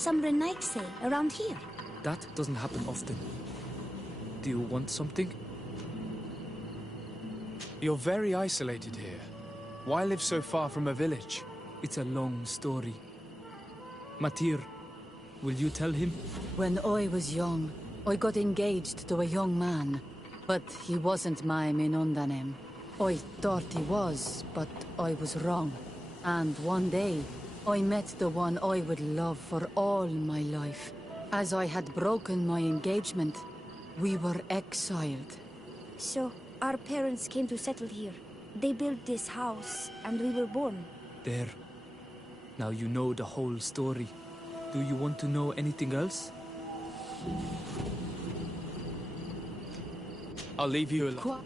some renaissance around here. That doesn't happen often. Do you want something? You're very isolated here. Why live so far from a village? It's a long story. Matir, will you tell him? When I was young, I got engaged to a young man, but he wasn't my Minundanem. I thought he was, but I was wrong. And one day, I met the one I would love for all my life. As I had broken my engagement, we were exiled. So, our parents came to settle here. They built this house, and we were born. There. Now you know the whole story. Do you want to know anything else? I'll leave you alone.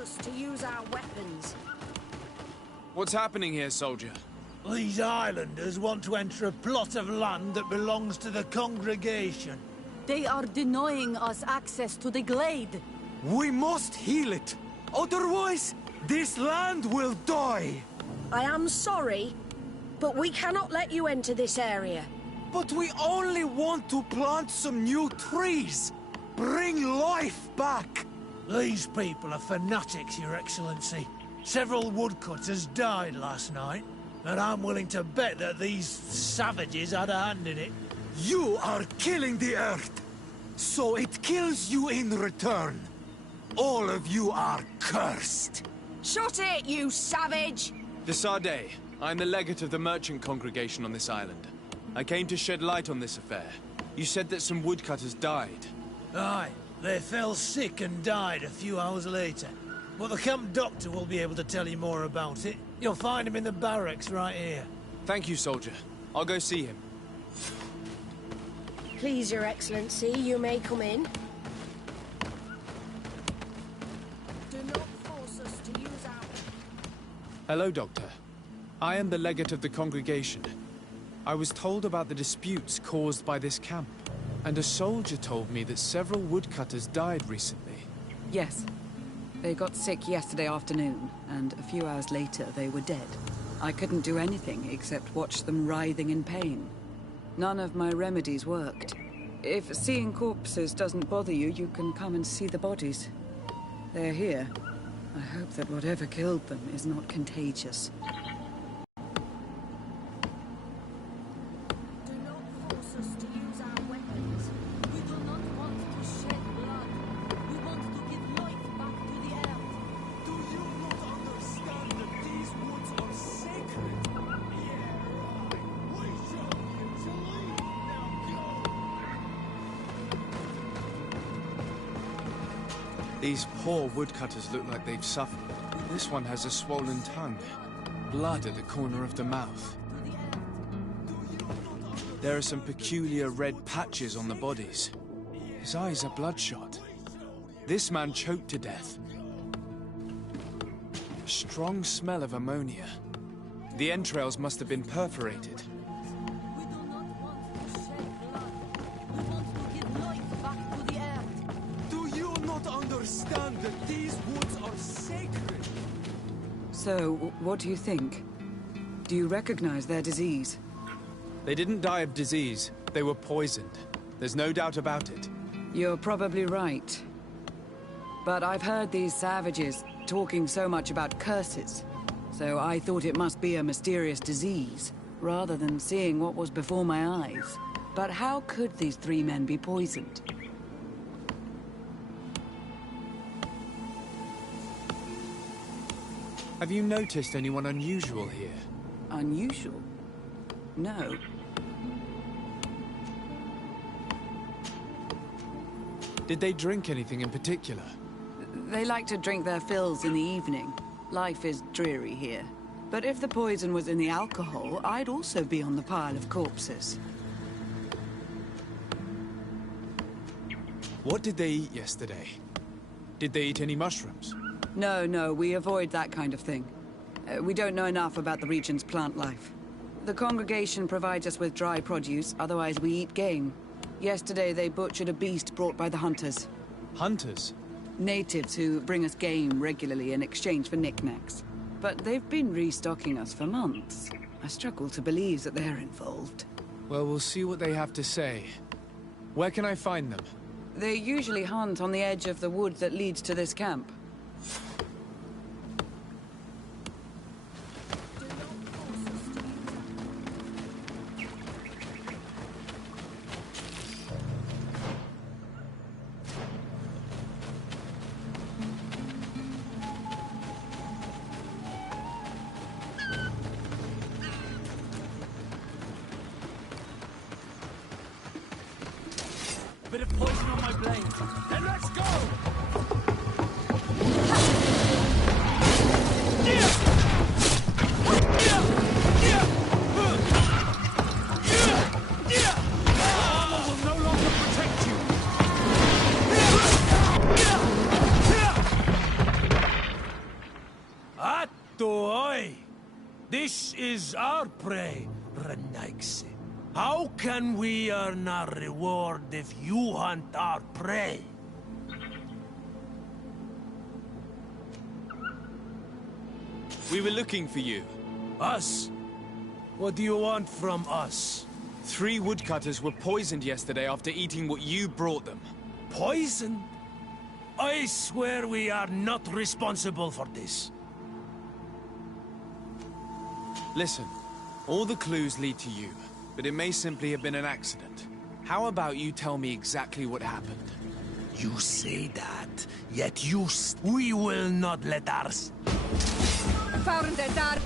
Us to use our weapons. What's happening here, soldier? These islanders want to enter a plot of land that belongs to the congregation. They are denying us access to the glade. We must heal it. Otherwise, this land will die. I am sorry, but we cannot let you enter this area. But we only want to plant some new trees. Bring life back. These people are fanatics, Your Excellency. Several woodcutters died last night, and I'm willing to bet that these savages had a hand in it. You are killing the earth, so it kills you in return. All of you are cursed. Shut it, you savage! De Sardet, I'm the legate of the merchant congregation on this island. I came to shed light on this affair. You said that some woodcutters died. Aye, they fell sick and died a few hours later. But the camp doctor will be able to tell you more about it. You'll find him in the barracks right here. Thank you, soldier. I'll go see him. Please, Your Excellency, you may come in. Do not force us to use our... Hello, Doctor. I am the legate of the congregation. I was told about the disputes caused by this camp, and a soldier told me that several woodcutters died recently. Yes. They got sick yesterday afternoon, and a few hours later they were dead. I couldn't do anything except watch them writhing in pain. None of my remedies worked. If seeing corpses doesn't bother you, you can come and see the bodies. They're here. I hope that whatever killed them is not contagious. Do not force us to use our weapons. We do not want to shed blood. We want to give life back to the earth. Do you not understand that these woods are sacred? Yeah, right. We shall get to leave. Now go! These poor woodcutters look like they've suffered. This one has a swollen tongue. Blood at the corner of the mouth. There are some peculiar red patches on the bodies. His eyes are bloodshot. This man choked to death. A strong smell of ammonia. The entrails must have been perforated. We do not want to shed blood. We want to give life back to the earth. Do you not understand that these woods are sacred? So, what do you think? Do you recognize their disease? They didn't die of disease. They were poisoned. There's no doubt about it. You're probably right. But I've heard these savages talking so much about curses, so I thought it must be a mysterious disease, rather than seeing what was before my eyes. But how could these three men be poisoned? Have you noticed anyone unusual here? Unusual? No. Did they drink anything in particular? They like to drink their fills in the evening. Life is dreary here. But if the poison was in the alcohol, I'd also be on the pile of corpses. What did they eat yesterday? Did they eat any mushrooms? No, we avoid that kind of thing. We don't know enough about the region's plant life. The congregation provides us with dry produce, otherwise we eat game. Yesterday they butchered a beast brought by the hunters. Hunters? Natives who bring us game regularly in exchange for knickknacks. But they've been restocking us for months. I struggle to believe that they're involved. Well, we'll see what they have to say. Where can I find them? They usually hunt on the edge of the wood that leads to this camp. Bit of poison on my blade. Then let's go! Armor will no longer protect you. Atoi! This is our prey, Renaigse. How can we earn our reward if you hunt our prey? We were looking for you. Us? What do you want from us? 3 woodcutters were poisoned yesterday after eating what you brought them. Poison? I swear we are not responsible for this. Listen, all the clues lead to you, but it may simply have been an accident. How about you tell me exactly what happened? You say that, yet we will not let ours. found their dad.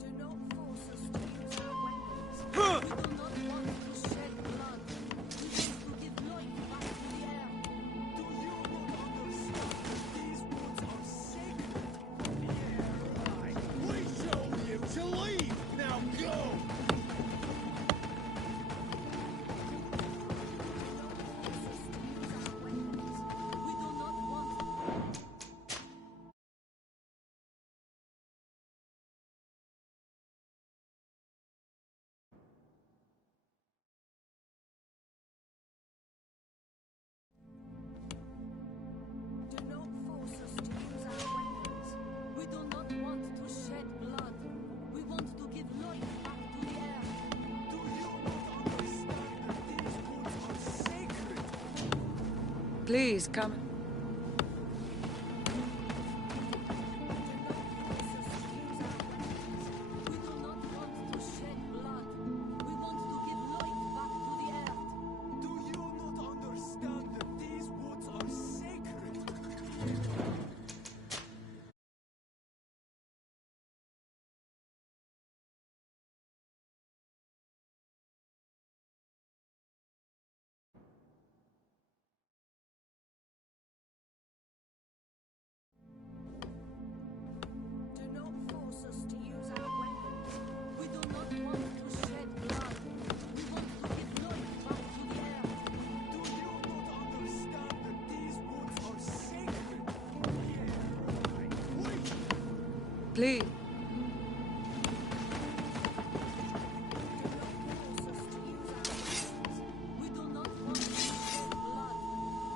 Do not force us to use our weapons. We do not want to shed blood. We want to give life back to the air. Do you not understand that these woods are sacred? Yeah, right. We told you to leave. Now go. We do not want Do not force us to use our weapons. We do not want to shed blood. We want to give life back to the air. Do you not understand that these woods are sacred? Please come. We do not want to shed blood. We want to give life back to the earth. Do you not understand that these woods are sacred? Do not force us to use our weapons. We do not want to shed blood. We want to give life back to the earth. Do you not understand that these woods are sacred? Yeah, right. Please. We do not want to shed blood.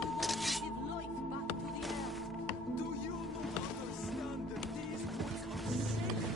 We want to give life back to the earth. Do you not understand that these woods are sacred?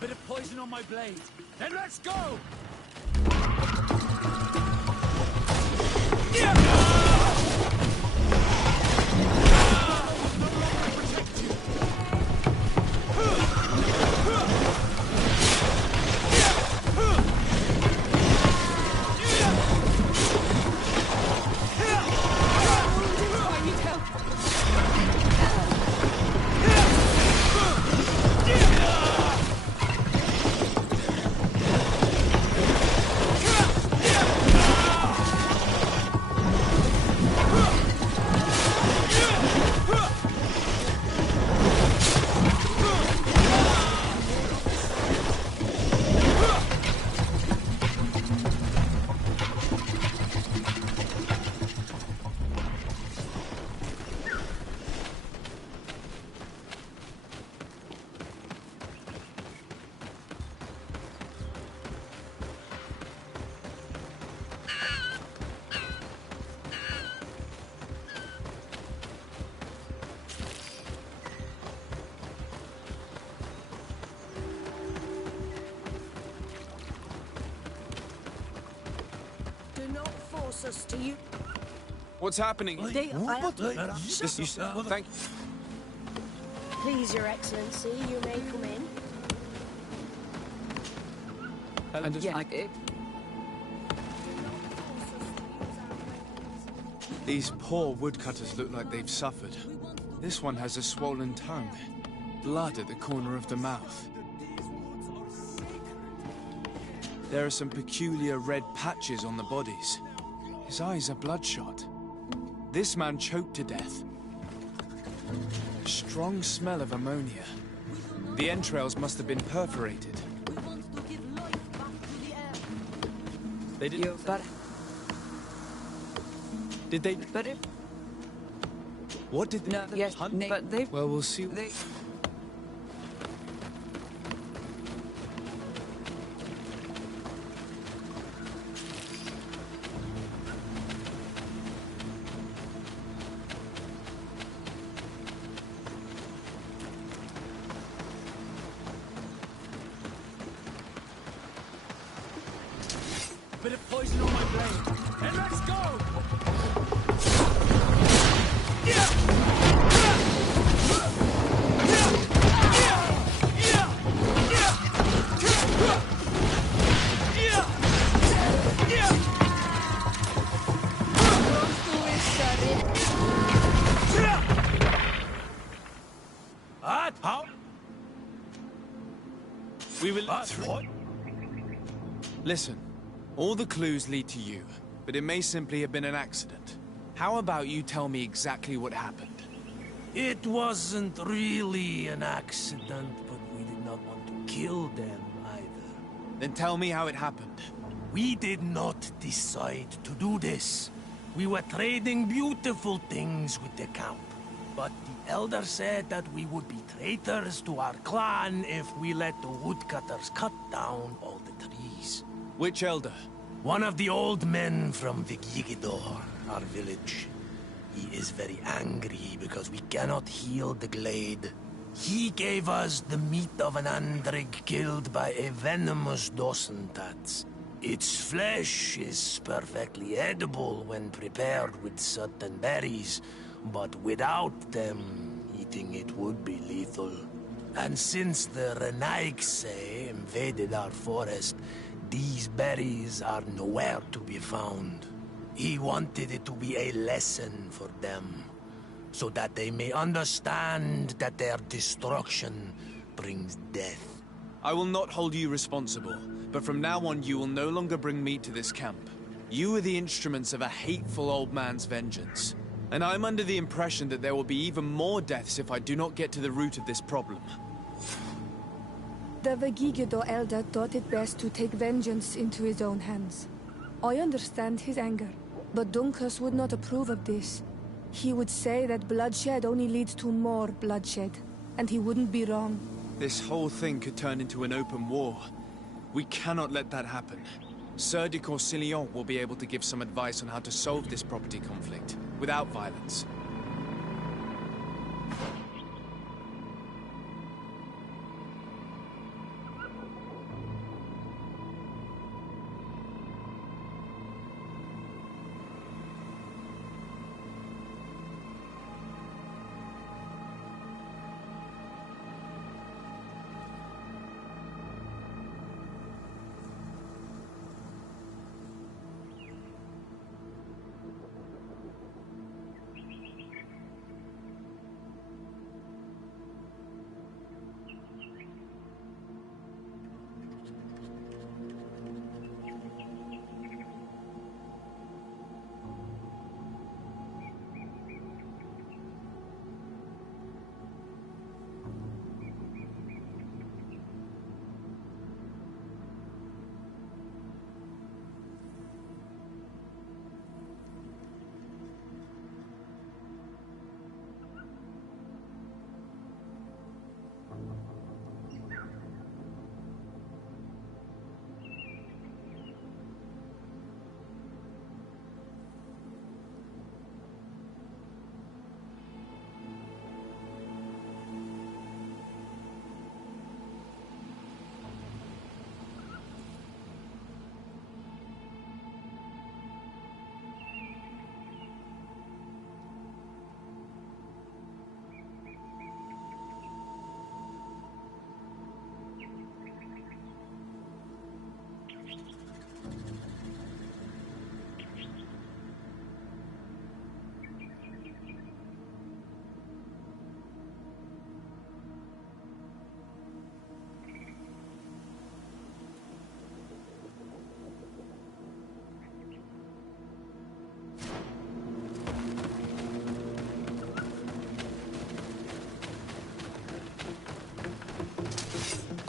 Bit of poison on my blade. Then let's go! Do not force us to use. What's happening? They, I, This, you, thank please, Your Excellency, you may come in. and Yeah, These poor woodcutters look like they've suffered. This one has a swollen tongue. Blood at the corner of the mouth. There are some peculiar red patches on the bodies. His eyes are bloodshot. This man choked to death. A strong smell of ammonia. The entrails must have been perforated. We want to give life back to the air. They did. But Did they? if What did they? no, yes, but they Well, we'll see. they. Bit of poison on my blade. And let's go! How? We will. What? Listen, all the clues lead to you, but it may simply have been an accident. How about you tell me exactly what happened? It wasn't really an accident, but we did not want to kill them either. Then tell me how it happened. We did not decide to do this. We were trading beautiful things with the camp. But the elder said that we would be traitors to our clan if we let the woodcutters cut down all the trees. Which elder? One of the old men from Vigigidor, our village. He is very angry because we cannot heal the glade. He gave us the meat of an andrig killed by a venomous dosentats. Its flesh is perfectly edible when prepared with certain berries, but without them, eating it would be lethal. And since the Renaigse invaded our forest, these berries are nowhere to be found. He wanted it to be a lesson for them, so that they may understand that their destruction brings death. I will not hold you responsible, but from now on you will no longer bring meat to this camp. You are the instruments of a hateful old man's vengeance. And I'm under the impression that there will be even more deaths if I do not get to the root of this problem. The Vegigido elder thought it best to take vengeance into his own hands. I understand his anger, but Dunkus would not approve of this. He would say that bloodshed only leads to more bloodshed, and he wouldn't be wrong. This whole thing could turn into an open war. We cannot let that happen. Sir de Corsillon will be able to give some advice on how to solve this property conflict, without violence.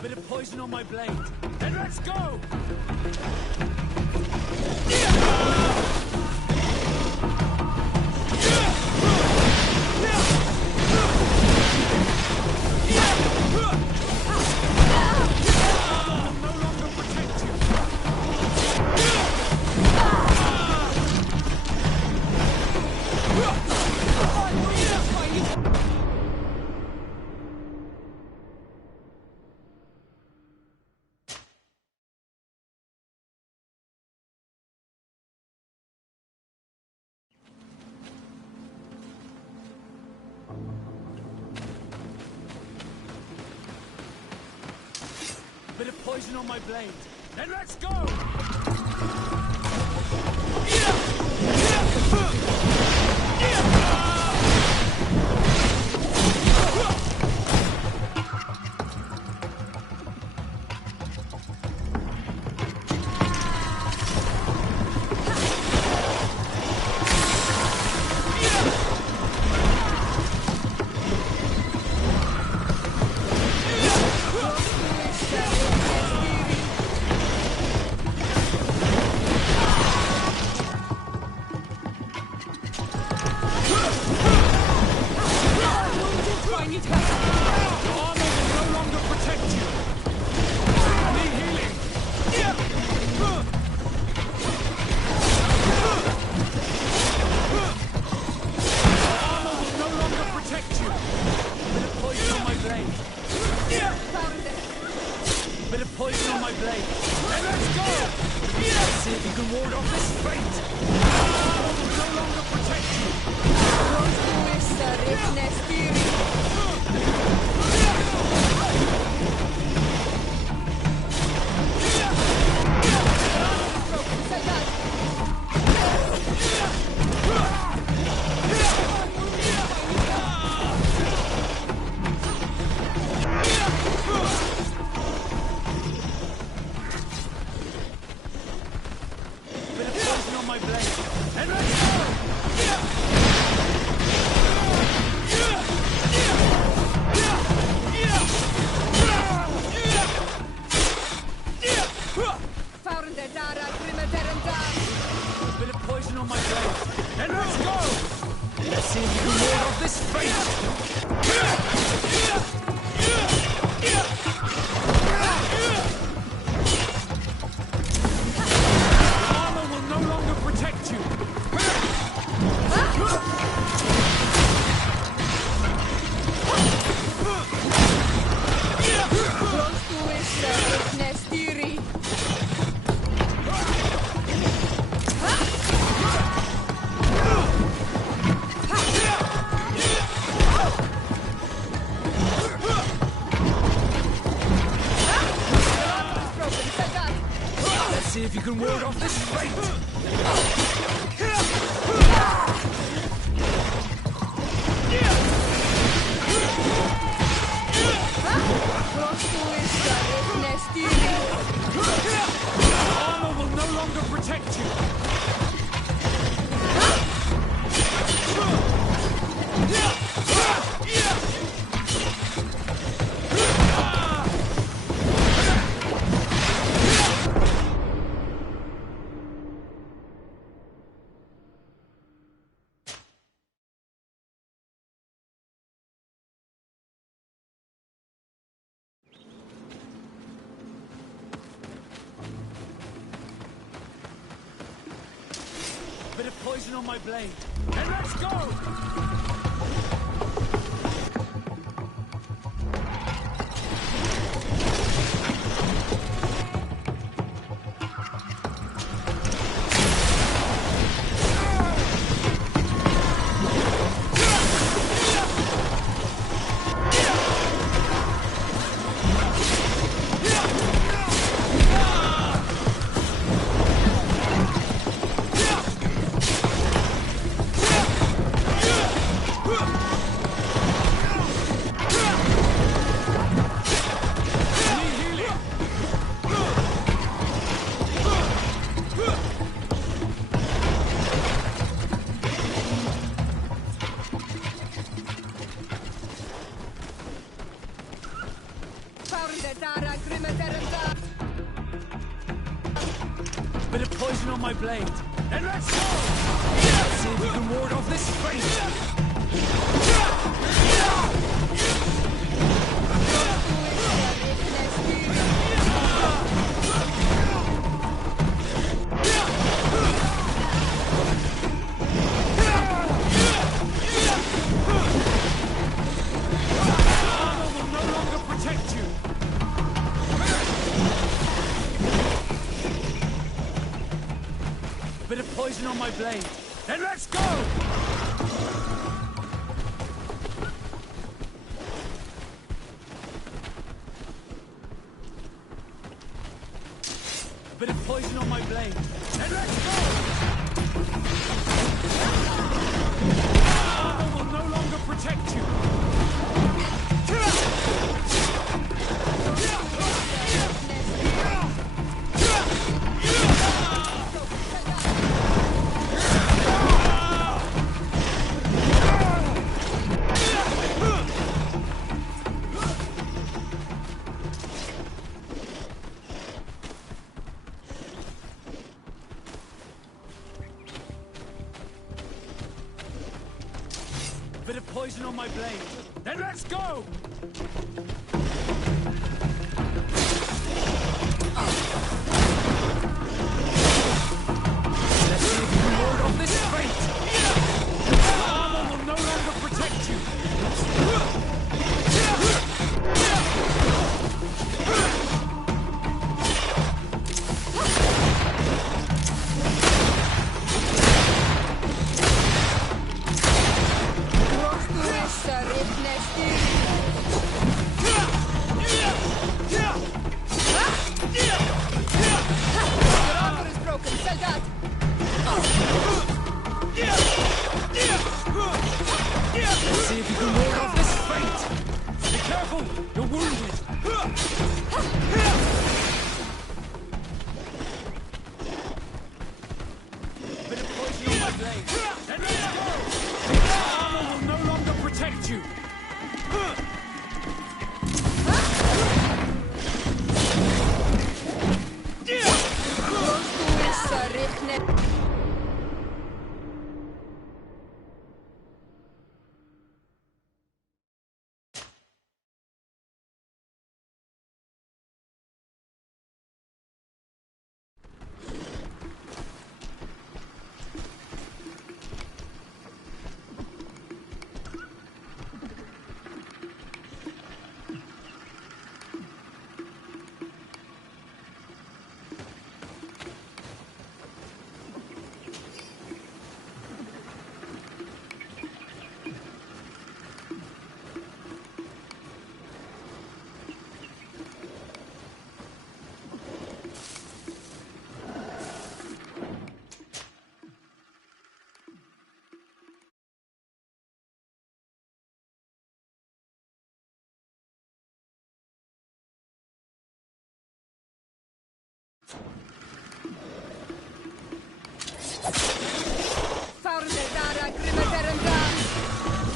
Bit of poison on my blade. Then let's go! Bit of poison on my blade. Then let's go! Bit of poison on my blade. Then let's go! Let's see if you can ward off this fate. I will no longer protect you. Bit of poison on my blade. Then let's Bit of poison on my blade. Then let's go! Let's see if you can ward off this fate! Armor will no longer protect you! Let's see if you can ward off this fate! Armor will no longer protect you! Bit of poison on my blade. And let's go! Bit of poison on my blade. Then let's go! See if you can ward off this fate. Armor will no longer protect you. Bit of poison on my blade. Then let's go! Bit of poison on my blade. Then let's go! Armor will no longer protect you. Bit of poison on my blade. Then let's go! Let's see if you can ward off this fate. Armor will no longer protect you. Let's see if you can ward off this fate. Be careful, you're wounded. Bit of poison on my blade. Then let's go! Armor will no longer protect you.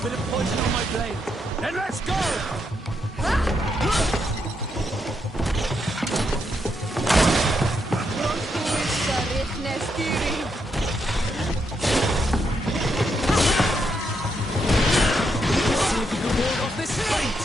Bit of poison on my blade. Then let's go! See if you can ward off this fate.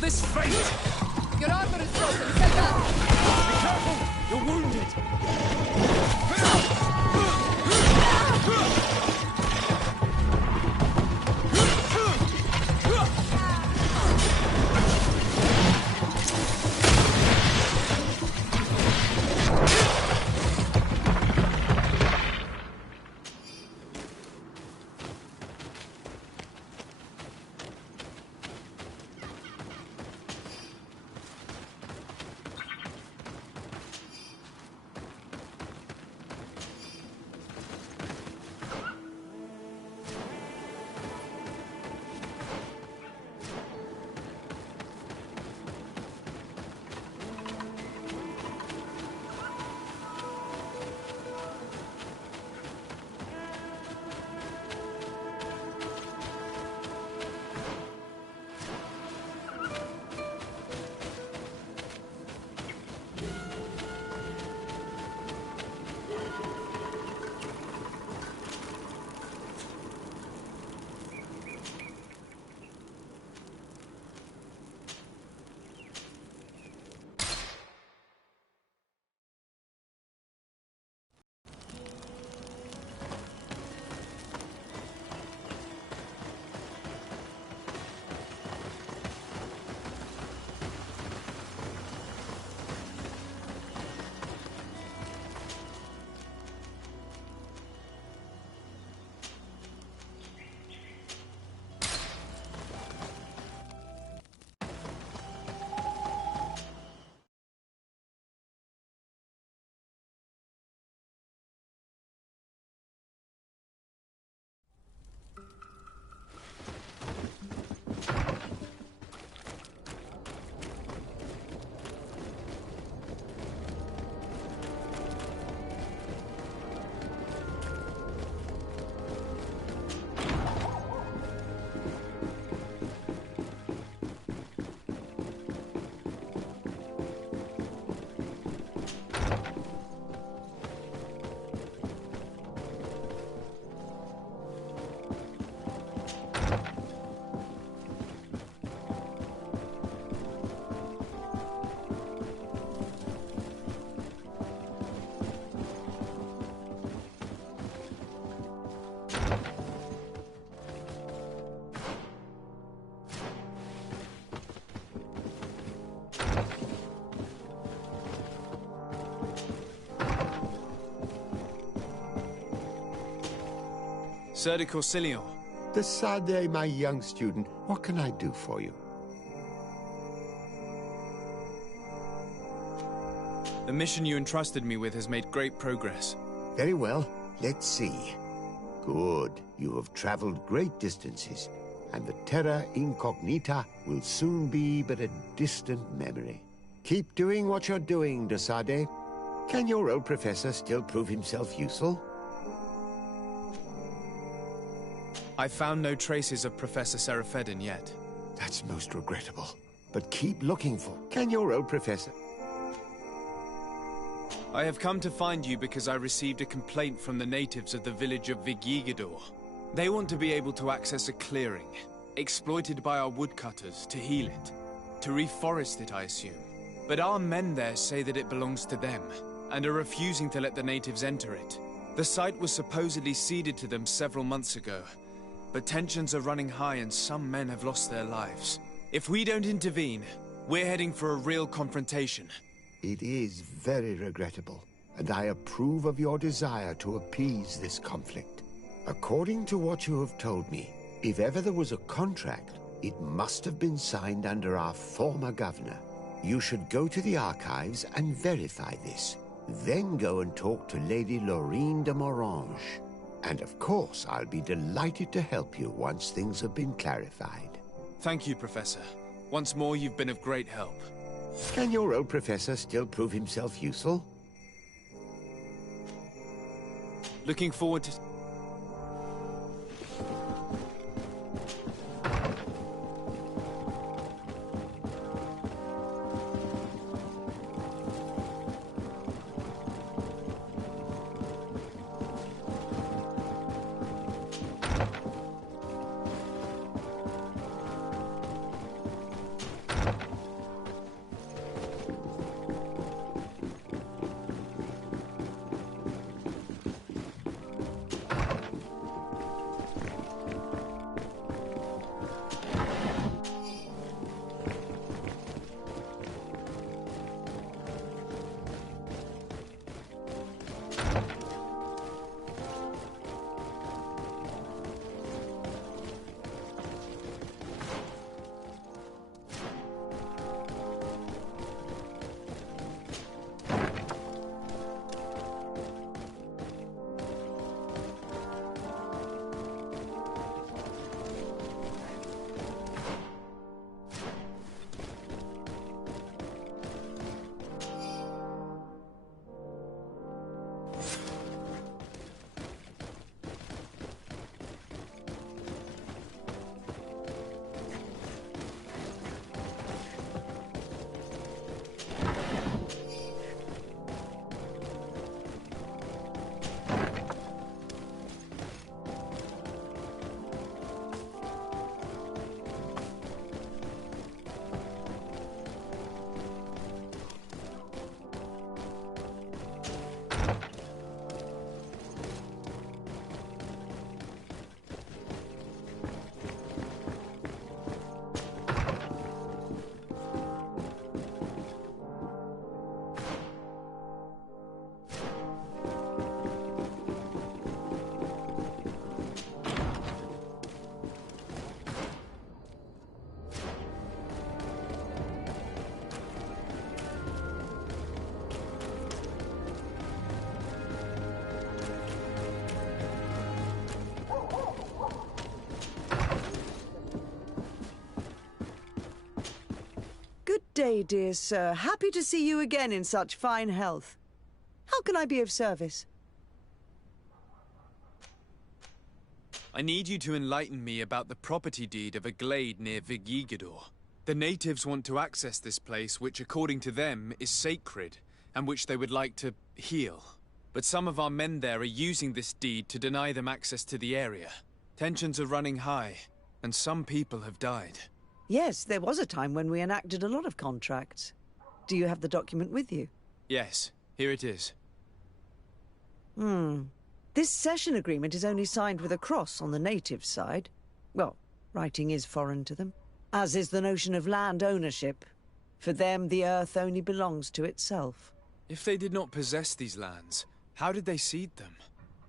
This fate! Your armor is broken. Set up. Be careful! You're wounded! Sir de Corsilion. Desade, my young student, what can I do for you? The mission you entrusted me with has made great progress. Very well. Let's see. Good. You have traveled great distances, and the terra incognita will soon be but a distant memory. Keep doing what you're doing, Desade. Can your old professor still prove himself useful? I found no traces of Professor Seraphedin yet. That's most regrettable. But keep looking for... Can your old professor... I have come to find you because I received a complaint from the natives of the village of Vigigador. They want to be able to access a clearing, exploited by our woodcutters, to heal it. To reforest it, I assume. But our men there say that it belongs to them, and are refusing to let the natives enter it. The site was supposedly ceded to them several months ago, but tensions are running high and some men have lost their lives. If we don't intervene, we're heading for a real confrontation. It is very regrettable, and I approve of your desire to appease this conflict. According to what you have told me, if ever there was a contract, it must have been signed under our former governor. You should go to the archives and verify this. Then go and talk to Lady Laurine de Morange. And of course, I'll be delighted to help you once things have been clarified. Thank you, Professor. Once more, you've been of great help. Can your old professor still prove himself useful? Looking forward to... Good day, dear sir. Happy to see you again in such fine health. How can I be of service? I need you to enlighten me about the property deed of a glade near Vigigador. The natives want to access this place, which according to them is sacred, and which they would like to heal. But some of our men there are using this deed to deny them access to the area. Tensions are running high, and some people have died. Yes, there was a time when we enacted a lot of contracts. Do you have the document with you? Yes, here it is. This cession agreement is only signed with a cross on the native side. Well, writing is foreign to them, as is the notion of land ownership. For them, the earth only belongs to itself. If they did not possess these lands, how did they cede them?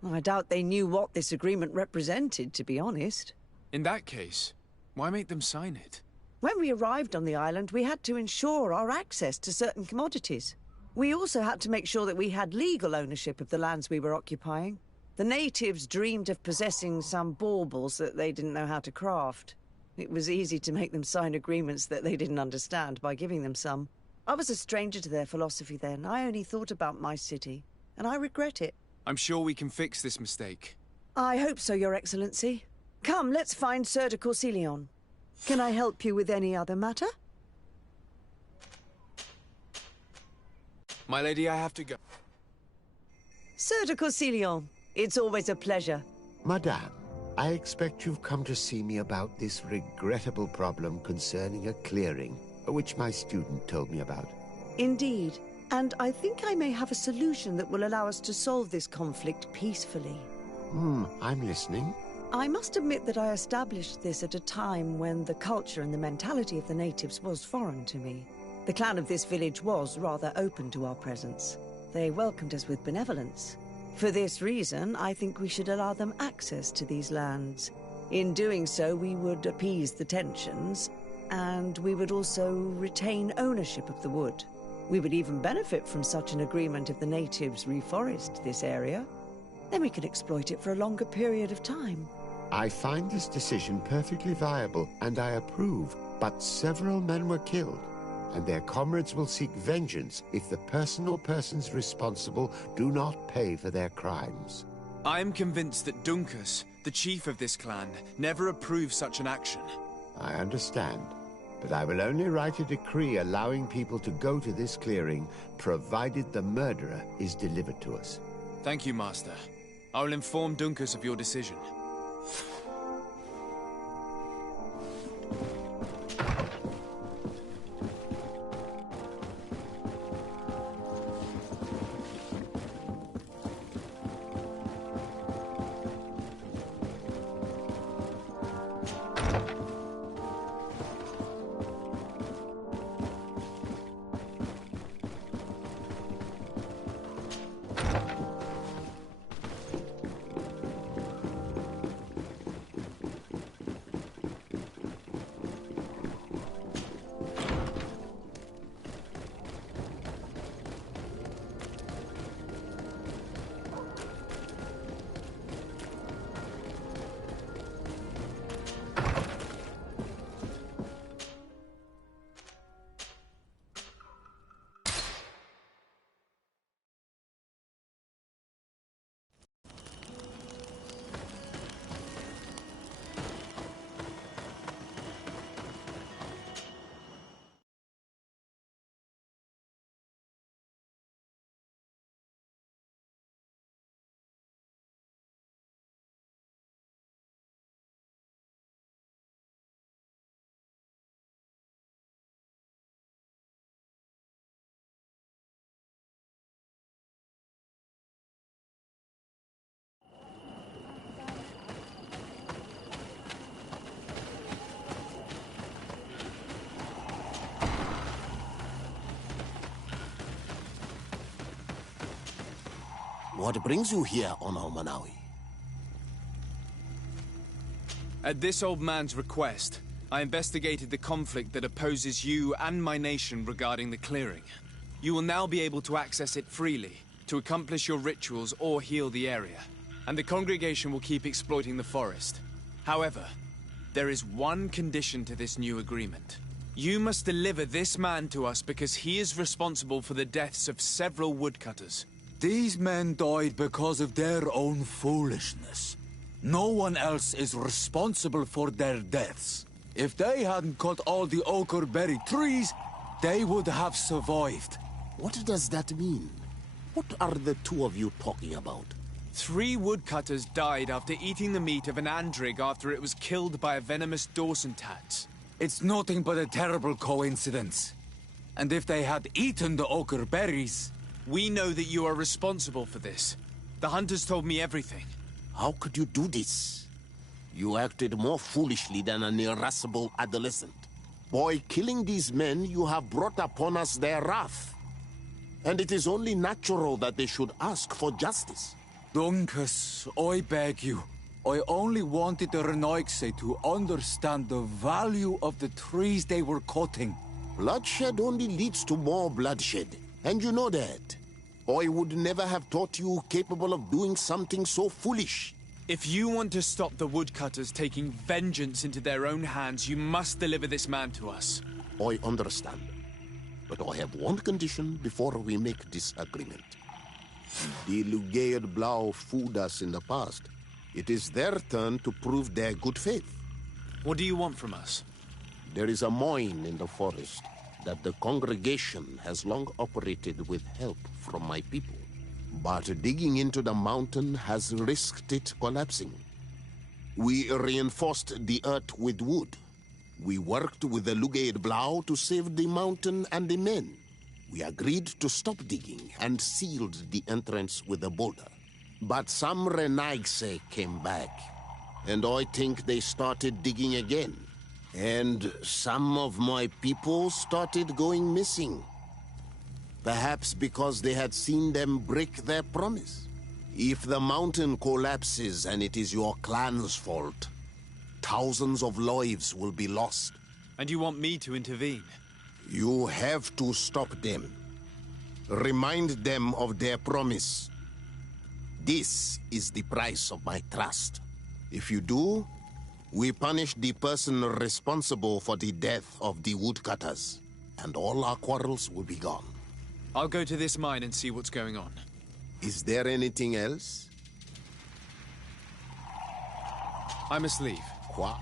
I doubt they knew what this agreement represented, to be honest. In that case, why make them sign it? When we arrived on the island, we had to ensure our access to certain commodities. We also had to make sure that we had legal ownership of the lands we were occupying. The natives dreamed of possessing some baubles that they didn't know how to craft. It was easy to make them sign agreements that they didn't understand by giving them some. I was a stranger to their philosophy then. I only thought about my city, and I regret it. I'm sure we can fix this mistake. I hope so, Your Excellency. Come, let's find Sir de Corsilion. Can I help you with any other matter? My lady, I have to go. Sir de Corsilion, it's always a pleasure. Madame, I expect you've come to see me about this regrettable problem concerning a clearing, which my student told me about. Indeed. And I think I may have a solution that will allow us to solve this conflict peacefully. I'm listening. I must admit that I established this at a time when the culture and the mentality of the natives was foreign to me. The clan of this village was rather open to our presence. They welcomed us with benevolence. For this reason, I think we should allow them access to these lands. In doing so, we would appease the tensions, and we would also retain ownership of the wood. We would even benefit from such an agreement if the natives reforest this area. Then we could exploit it for a longer period of time. I find this decision perfectly viable, and I approve, but several men were killed, and their comrades will seek vengeance if the person or persons responsible do not pay for their crimes. I am convinced that Dunkus, the chief of this clan, never approved such an action. I understand, but I will only write a decree allowing people to go to this clearing, provided the murderer is delivered to us. Thank you, Master. I will inform Dunkus of your decision. What brings you here on Manawi? At this old man's request, I investigated the conflict that opposes you and my nation regarding the clearing. You will now be able to access it freely, to accomplish your rituals or heal the area. And the congregation will keep exploiting the forest. However, there is one condition to this new agreement. You must deliver this man to us because he is responsible for the deaths of several woodcutters. These men died because of their own foolishness. No one else is responsible for their deaths. If they hadn't cut all the ochre berry trees, they would have survived. What does that mean? What are the two of you talking about? 3 woodcutters died after eating the meat of an andrig after it was killed by a venomous Dawson tat. It's nothing but a terrible coincidence. And if they had eaten the ochre berries... We know that you are responsible for this. The hunters told me everything. How could you do this? You acted more foolishly than an irascible adolescent. By killing these men, you have brought upon us their wrath. And it is only natural that they should ask for justice. Dunkus, I beg you. I only wanted the Renoixe to understand the value of the trees they were cutting. Bloodshed only leads to more bloodshed, and you know that. I would never have thought you capable of doing something so foolish. If you want to stop the woodcutters taking vengeance into their own hands, you must deliver this man to us. I understand. But I have one condition before we make this agreement. The Lugaid Blau fooled us in the past. It is their turn to prove their good faith. What do you want from us? There is a mine in the forest that the congregation has long operated with help from my people. But digging into the mountain has risked it collapsing. We reinforced the earth with wood. We worked with the Lugaid Blau to save the mountain and the men. We agreed to stop digging and sealed the entrance with a boulder. But some Renaixe came back, and I think they started digging again. And some of my people started going missing. Perhaps because they had seen them break their promise. If the mountain collapses and it is your clan's fault, thousands of lives will be lost. And you want me to intervene? You have to stop them. Remind them of their promise. This is the price of my trust. If you do, we punish the person responsible for the death of the woodcutters, and all our quarrels will be gone. I'll go to this mine and see what's going on. Is there anything else? I must leave. What?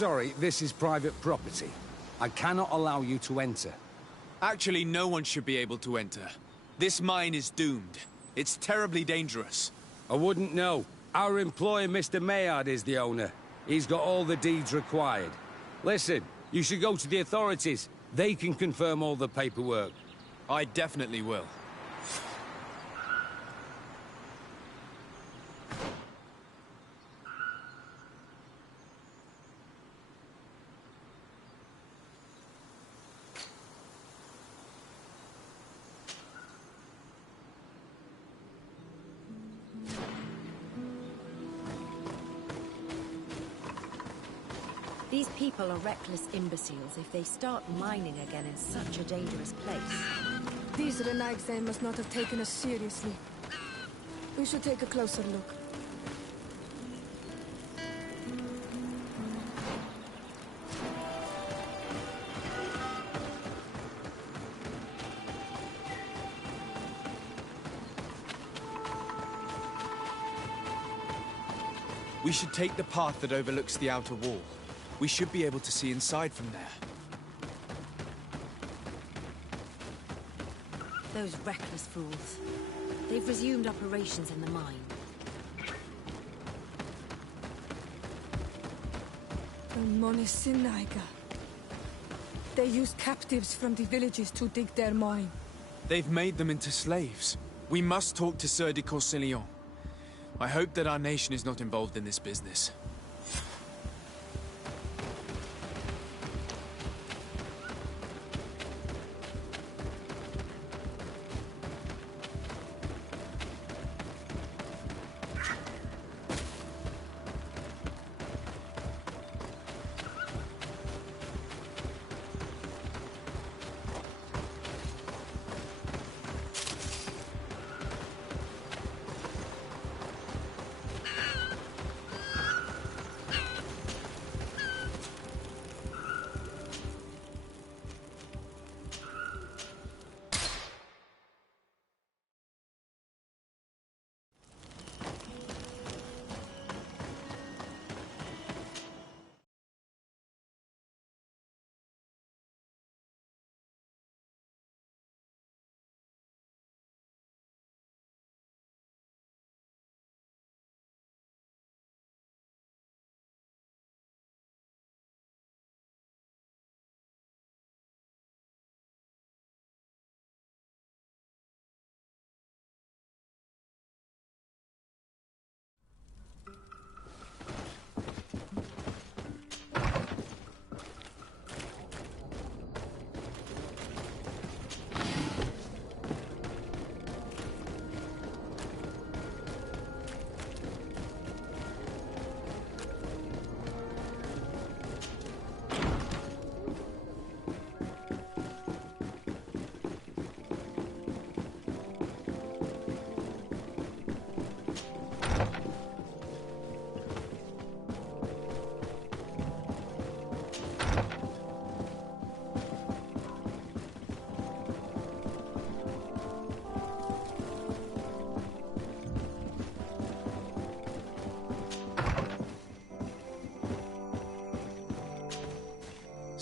Sorry, this is private property. I cannot allow you to enter. Actually, no one should be able to enter. This mine is doomed. It's terribly dangerous. I wouldn't know. Our employer, Mr. Maillard, is the owner. He's got all the deeds required. Listen, you should go to the authorities. They can confirm all the paperwork. I definitely will. These people are reckless imbeciles if they start mining again in such a dangerous place. These Renaigsay must not have taken us seriously. We should take a closer look. We should take the path that overlooks the outer wall. We should be able to see inside from there. Those reckless fools. They've resumed operations in the mine. The Monisiniga. They use captives from the villages to dig their mine. They've made them into slaves. We must talk to Sieur de Courcillon. I hope that our nation is not involved in this business.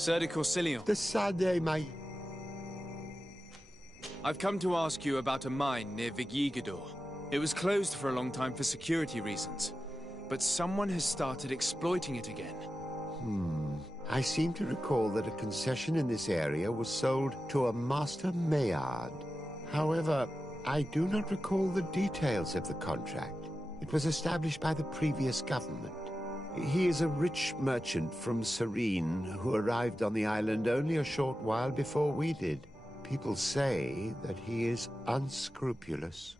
Sieur de Courcillon. The Sade, my... I've come to ask you about a mine near Vigigador. It was closed for a long time for security reasons, but someone has started exploiting it again. I seem to recall that a concession in this area was sold to a Master Maillard. However, I do not recall the details of the contract. It was established by the previous government. He is a rich merchant from Serene who arrived on the island only a short while before we did. People say that he is unscrupulous.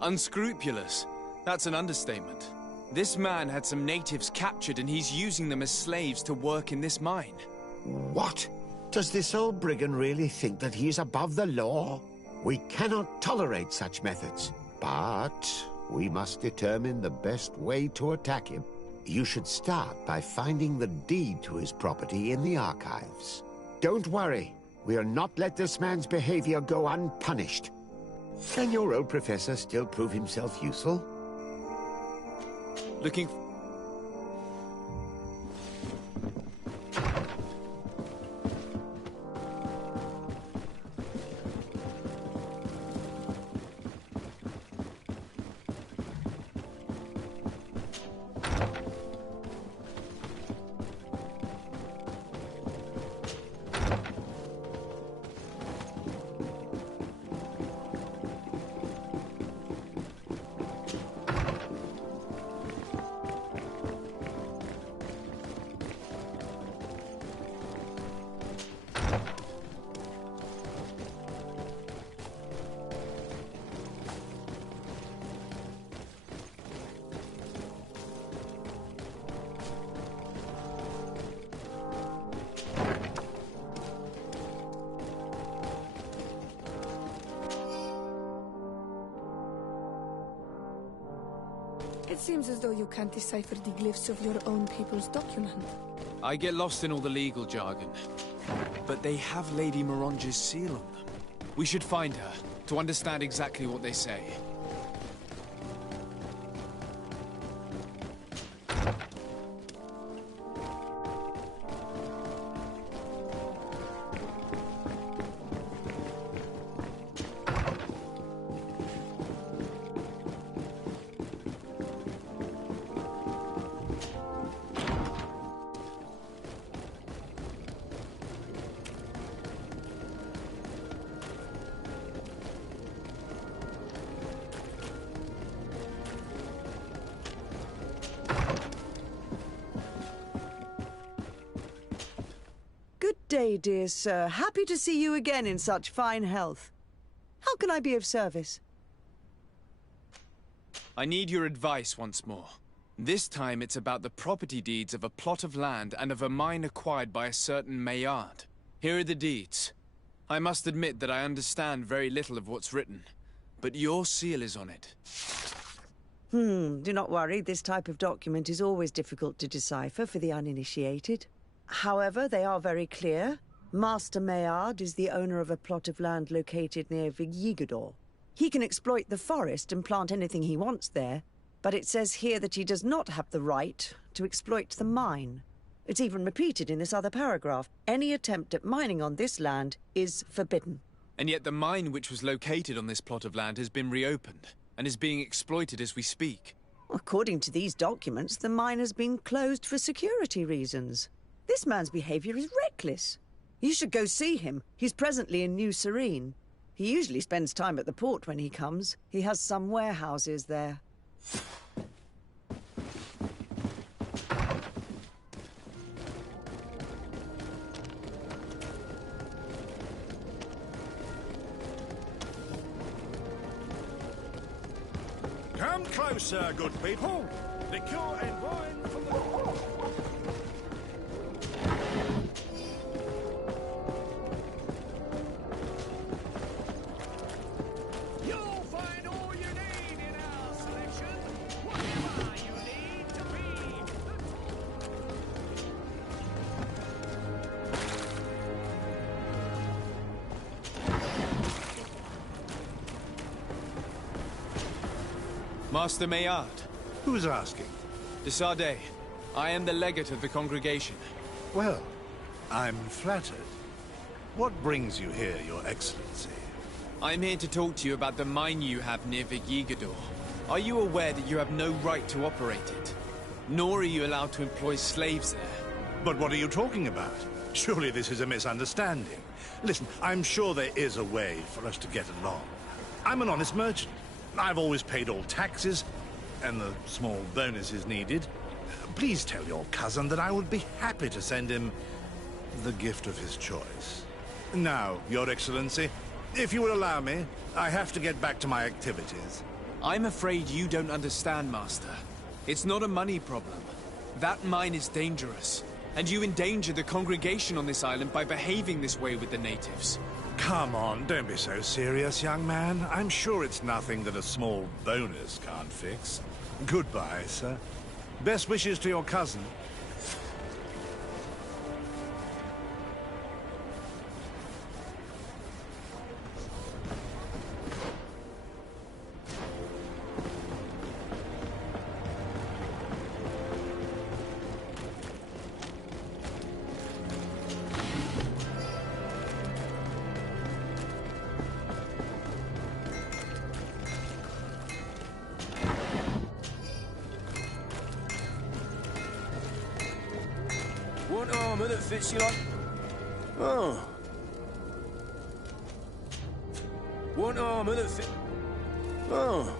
Unscrupulous? That's an understatement. This man had some natives captured and he's using them as slaves to work in this mine. What? Does this old brigand really think that he is above the law? We cannot tolerate such methods, but we must determine the best way to attack him. You should start by finding the deed to his property in the archives. Don't worry. We'll not let this man's behavior go unpunished. Can your old professor still prove himself useful? Looking... It seems as though you can't decipher the glyphs of your own people's document. I get lost in all the legal jargon. But they have Lady Moronge's seal on them. We should find her, to understand exactly what they say. Good day, dear sir. Happy to see you again in such fine health. How can I be of service? I need your advice once more. This time it's about the property deeds of a plot of land and of a mine acquired by a certain Maillard. Here are the deeds. I must admit that I understand very little of what's written, but your seal is on it. Do not worry. This type of document is always difficult to decipher for the uninitiated. However, they are very clear. Master Maillard is the owner of a plot of land located near Vigyigador. He can exploit the forest and plant anything he wants there, but it says here that he does not have the right to exploit the mine. It's even repeated in this other paragraph. Any attempt at mining on this land is forbidden. And yet the mine which was located on this plot of land has been reopened, and is being exploited as we speak. According to these documents, the mine has been closed for security reasons. This man's behavior is reckless. You should go see him. He's presently in New Serene. He usually spends time at the port when he comes. He has some warehouses there. Come closer, good people. Liqueur and wine from the... You'll find all you need in our selection. Whatever you need to be. Master Maillard. Who's asking? De Sardet. I am the legate of the congregation. Well, I'm flattered. What brings you here, Your Excellency? I'm here to talk to you about the mine you have near Vigyigador. Are you aware that you have no right to operate it? Nor are you allowed to employ slaves there. But what are you talking about? Surely this is a misunderstanding. Listen, I'm sure there is a way for us to get along. I'm an honest merchant. I've always paid all taxes, and the small bonuses needed. Please tell your cousin that I would be happy to send him the gift of his choice. Now, Your Excellency, if you will allow me, I have to get back to my activities. I'm afraid you don't understand, Master. It's not a money problem. That mine is dangerous, and you endanger the congregation on this island by behaving this way with the natives. Come on, don't be so serious, young man. I'm sure it's nothing that a small bonus can't fix. Goodbye, sir. Best wishes to your cousin. One armour that fits you like... Oh. One armour that fit... Oh.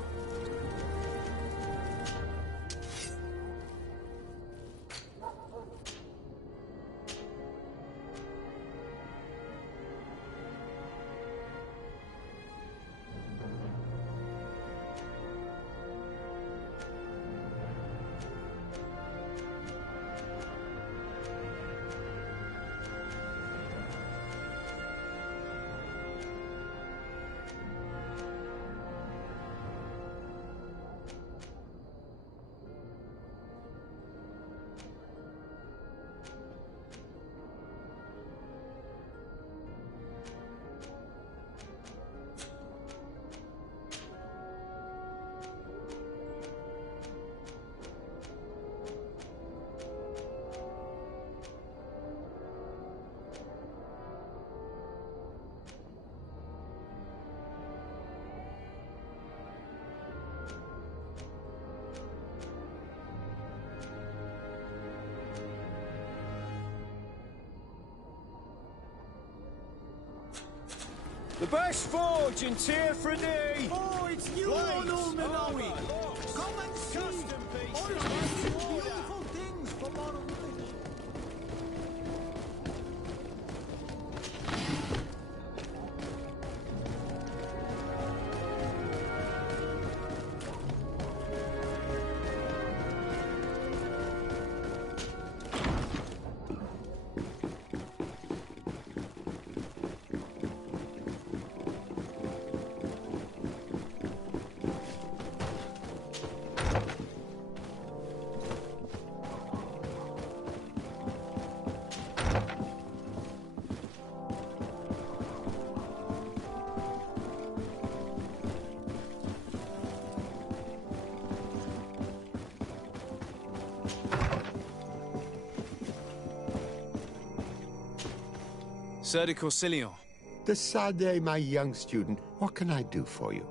The best forge in Tier 3D! Oh, it's you, Ronald Minowi! Come and see! All kinds of beautiful things from our village. Sir de Corsilion. Decidez, my young student, what can I do for you?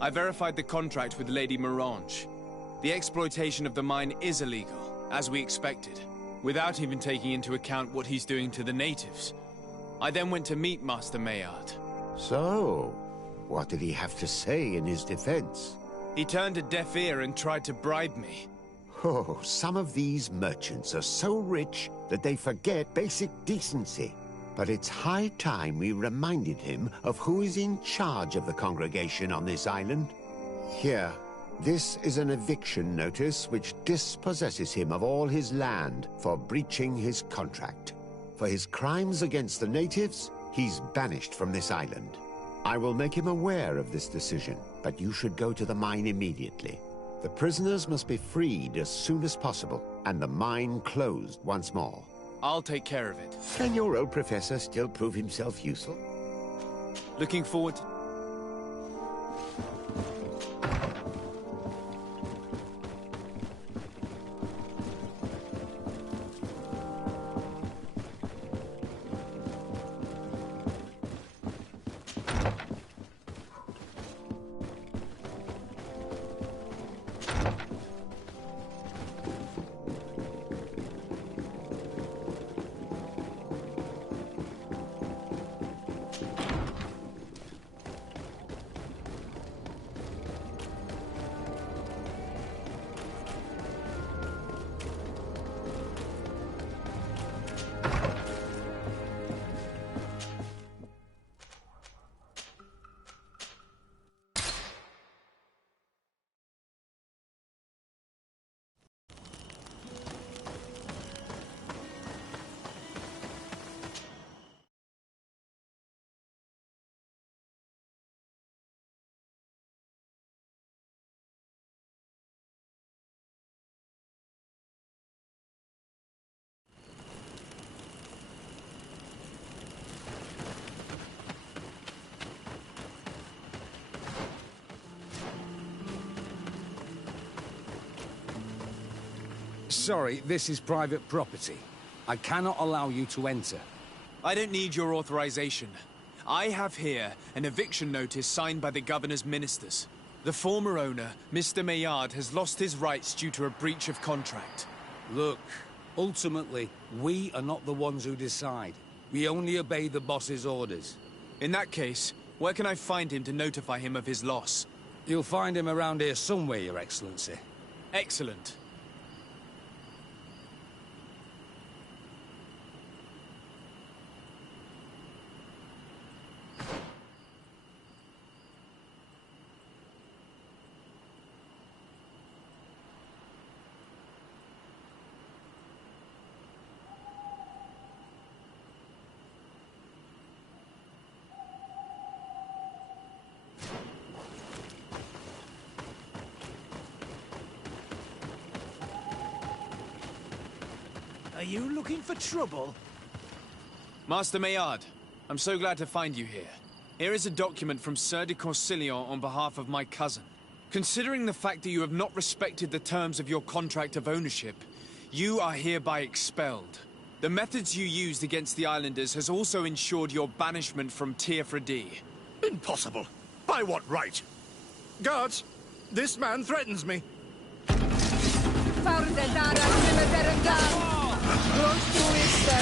I verified the contract with Lady Morange. The exploitation of the mine is illegal, as we expected, without even taking into account what he's doing to the natives. I then went to meet Master Maillard. So, what did he have to say in his defense? He turned a deaf ear and tried to bribe me. Oh, some of these merchants are so rich that they forget basic decency. But it's high time we reminded him of who is in charge of the congregation on this island. Here, this is an eviction notice which dispossesses him of all his land for breaching his contract. For his crimes against the natives, he's banished from this island. I will make him aware of this decision, but you should go to the mine immediately. The prisoners must be freed as soon as possible, and the mine closed once more. I'll take care of it. Can your old professor still prove himself useful? Looking forward to... Sorry, this is private property. I cannot allow you to enter. I don't need your authorization. I have here an eviction notice signed by the governor's ministers. The former owner, Mr. Maillard, has lost his rights due to a breach of contract. Look, ultimately, we are not the ones who decide. We only obey the boss's orders. In that case, where can I find him to notify him of his loss? You'll find him around here somewhere, Your Excellency. Excellent. Are you looking for trouble? Master Maillard, I'm so glad to find you here. Here is a document from Sir de Corsilion on behalf of my cousin. Considering the fact that you have not respected the terms of your contract of ownership, you are hereby expelled. The methods you used against the islanders has also ensured your banishment from Tier 3D. Impossible! By what right? Guards, this man threatens me. Close to it,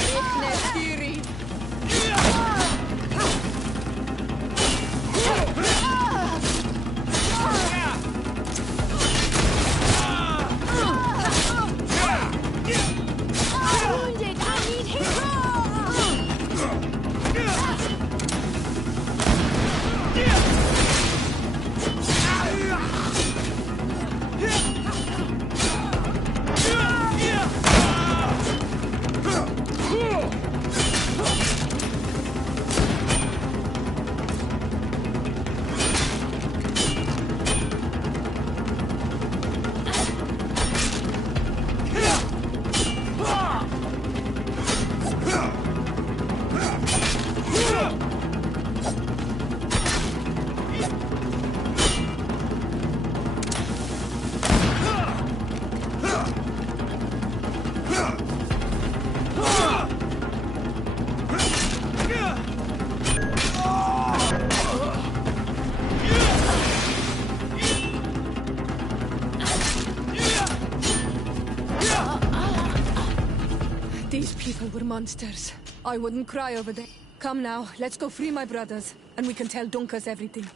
These people were monsters. I wouldn't cry over them. Come now, let's go free my brothers, and we can tell Dunkus everything.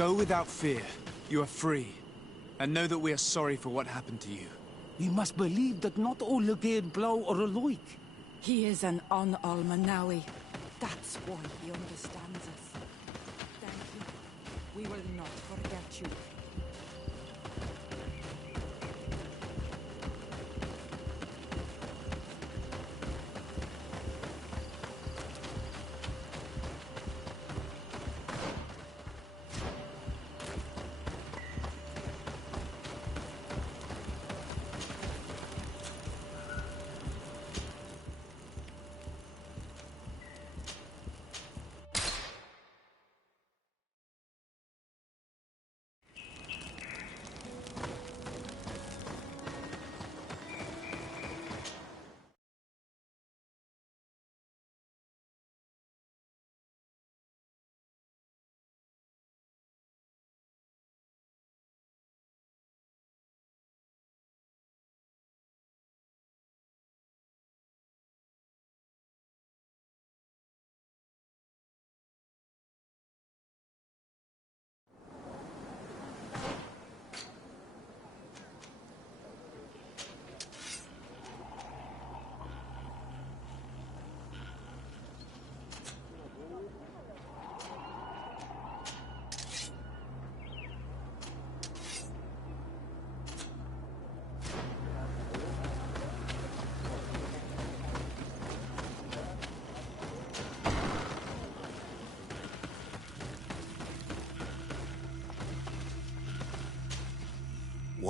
Go without fear. You are free. And know that we are sorry for what happened to you. We must believe that not all Legate Blau are alike. He is an Almanawi. That's why he understands us. Thank you. We will not forget you.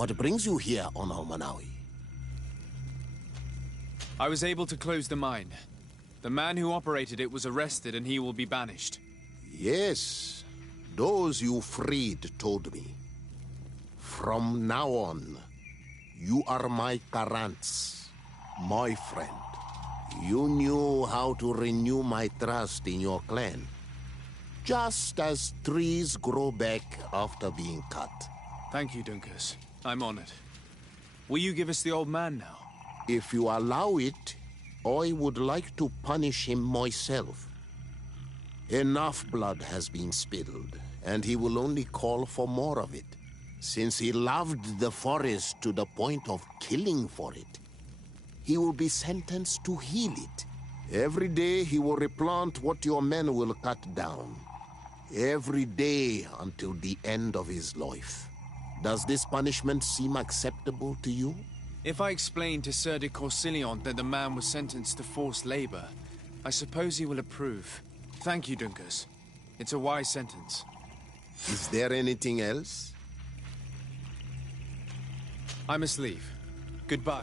What brings you here on Almanawi? I was able to close the mine. The man who operated it was arrested and he will be banished. Yes, those you freed told me. From now on, you are my Karants, my friend. You knew how to renew my trust in your clan. Just as trees grow back after being cut. Thank you, Dunkus. I'm honored. Will you give us the old man now? If you allow it, I would like to punish him myself. Enough blood has been spilled, and he will only call for more of it. Since he loved the forest to the point of killing for it, he will be sentenced to heal it. Every day he will replant what your men will cut down. Every day until the end of his life. Does this punishment seem acceptable to you? If I explain to Sir de Corsilion that the man was sentenced to forced labor, I suppose he will approve. Thank you, Dunkus. It's a wise sentence. Is there anything else? I must leave. Goodbye.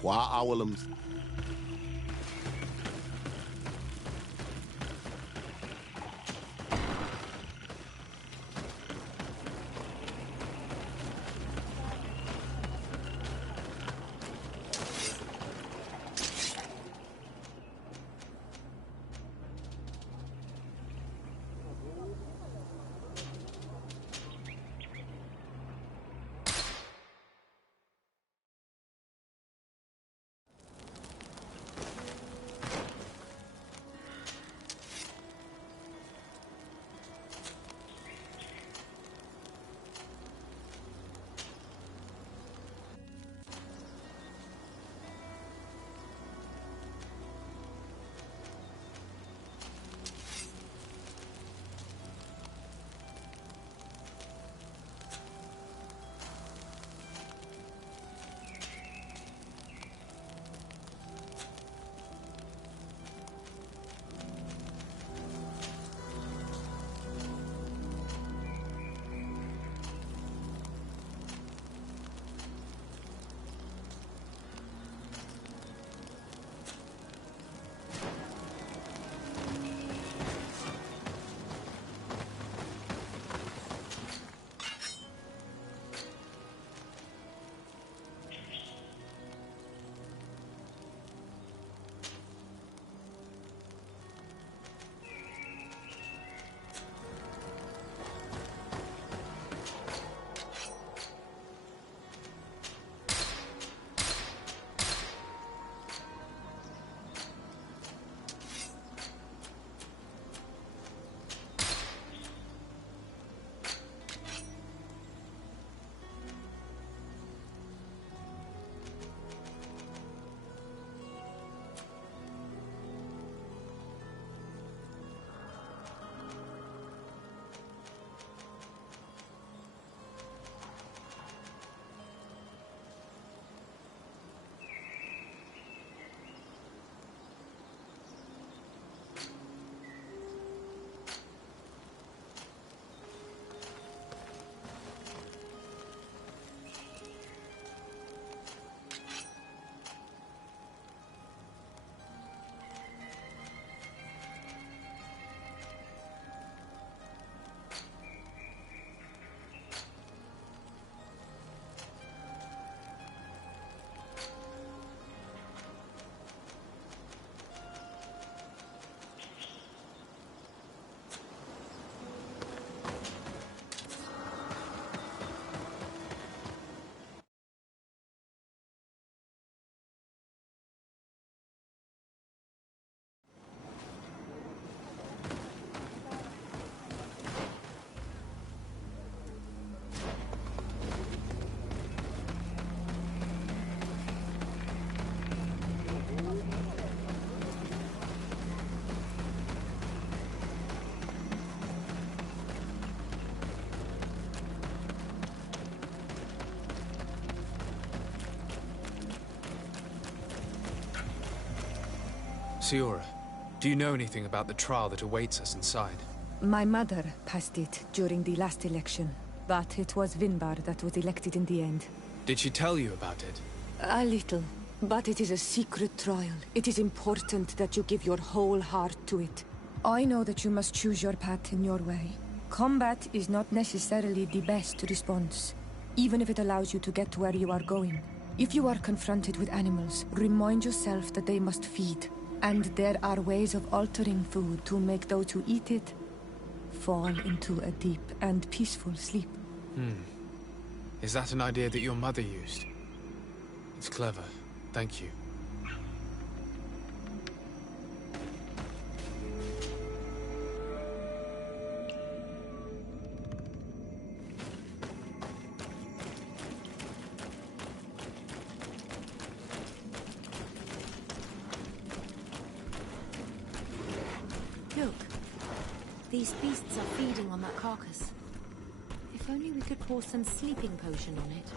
Siora, do you know anything about the trial that awaits us inside? My mother passed it during the last election, but it was Vinbar that was elected in the end. Did she tell you about it? A little, but it is a secret trial. It is important that you give your whole heart to it. I know that you must choose your path in your way. Combat is not necessarily the best response, even if it allows you to get to where you are going. If you are confronted with animals, remind yourself that they must feed, and there are ways of altering food to make those who eat it fall into a deep and peaceful sleep. Is that an idea that your mother used? It's clever. Thank you. Look. These beasts are feeding on that carcass. If only we could pour some sleeping potion on it.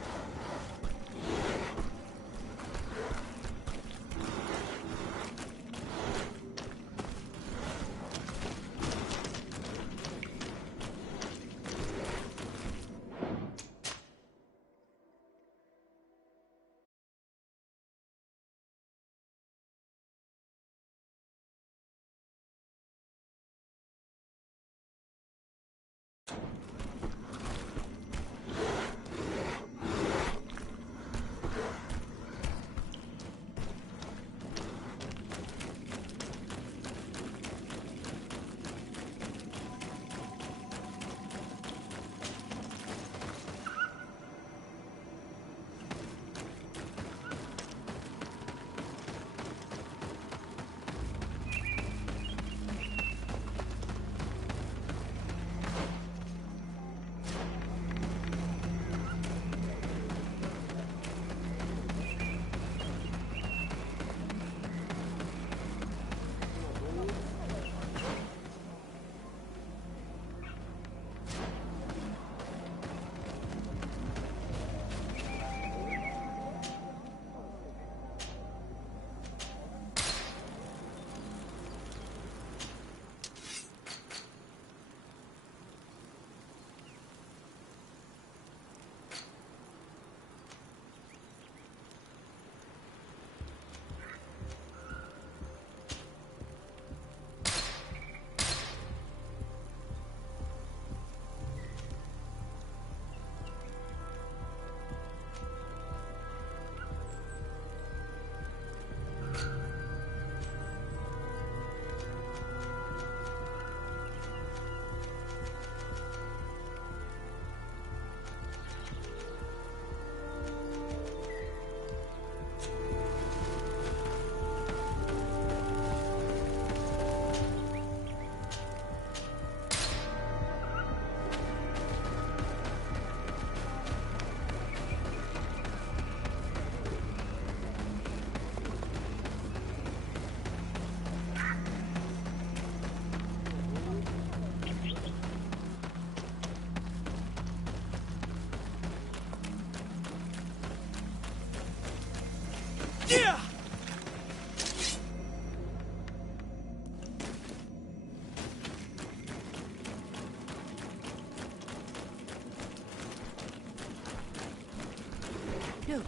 Look.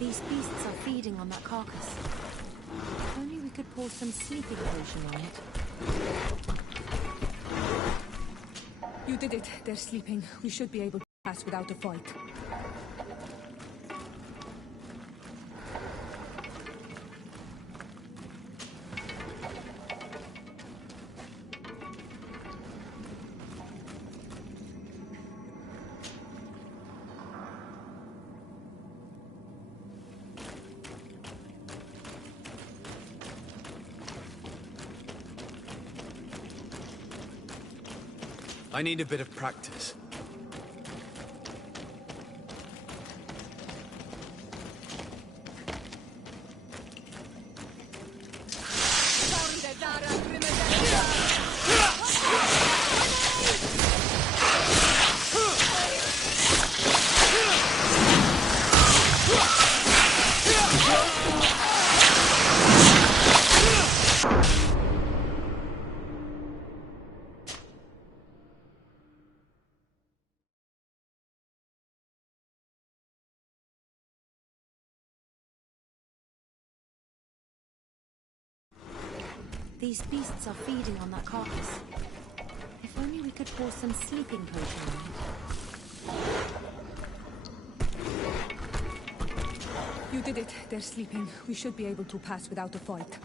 These beasts are feeding on that carcass. If only we could pour some sleeping potion on it. You did it. They're sleeping. We should be able to pass without a fight. I need a bit of practice. These beasts are feeding on that carcass. If only we could pour some sleeping potion on it. You did it. They're sleeping. We should be able to pass without a fight.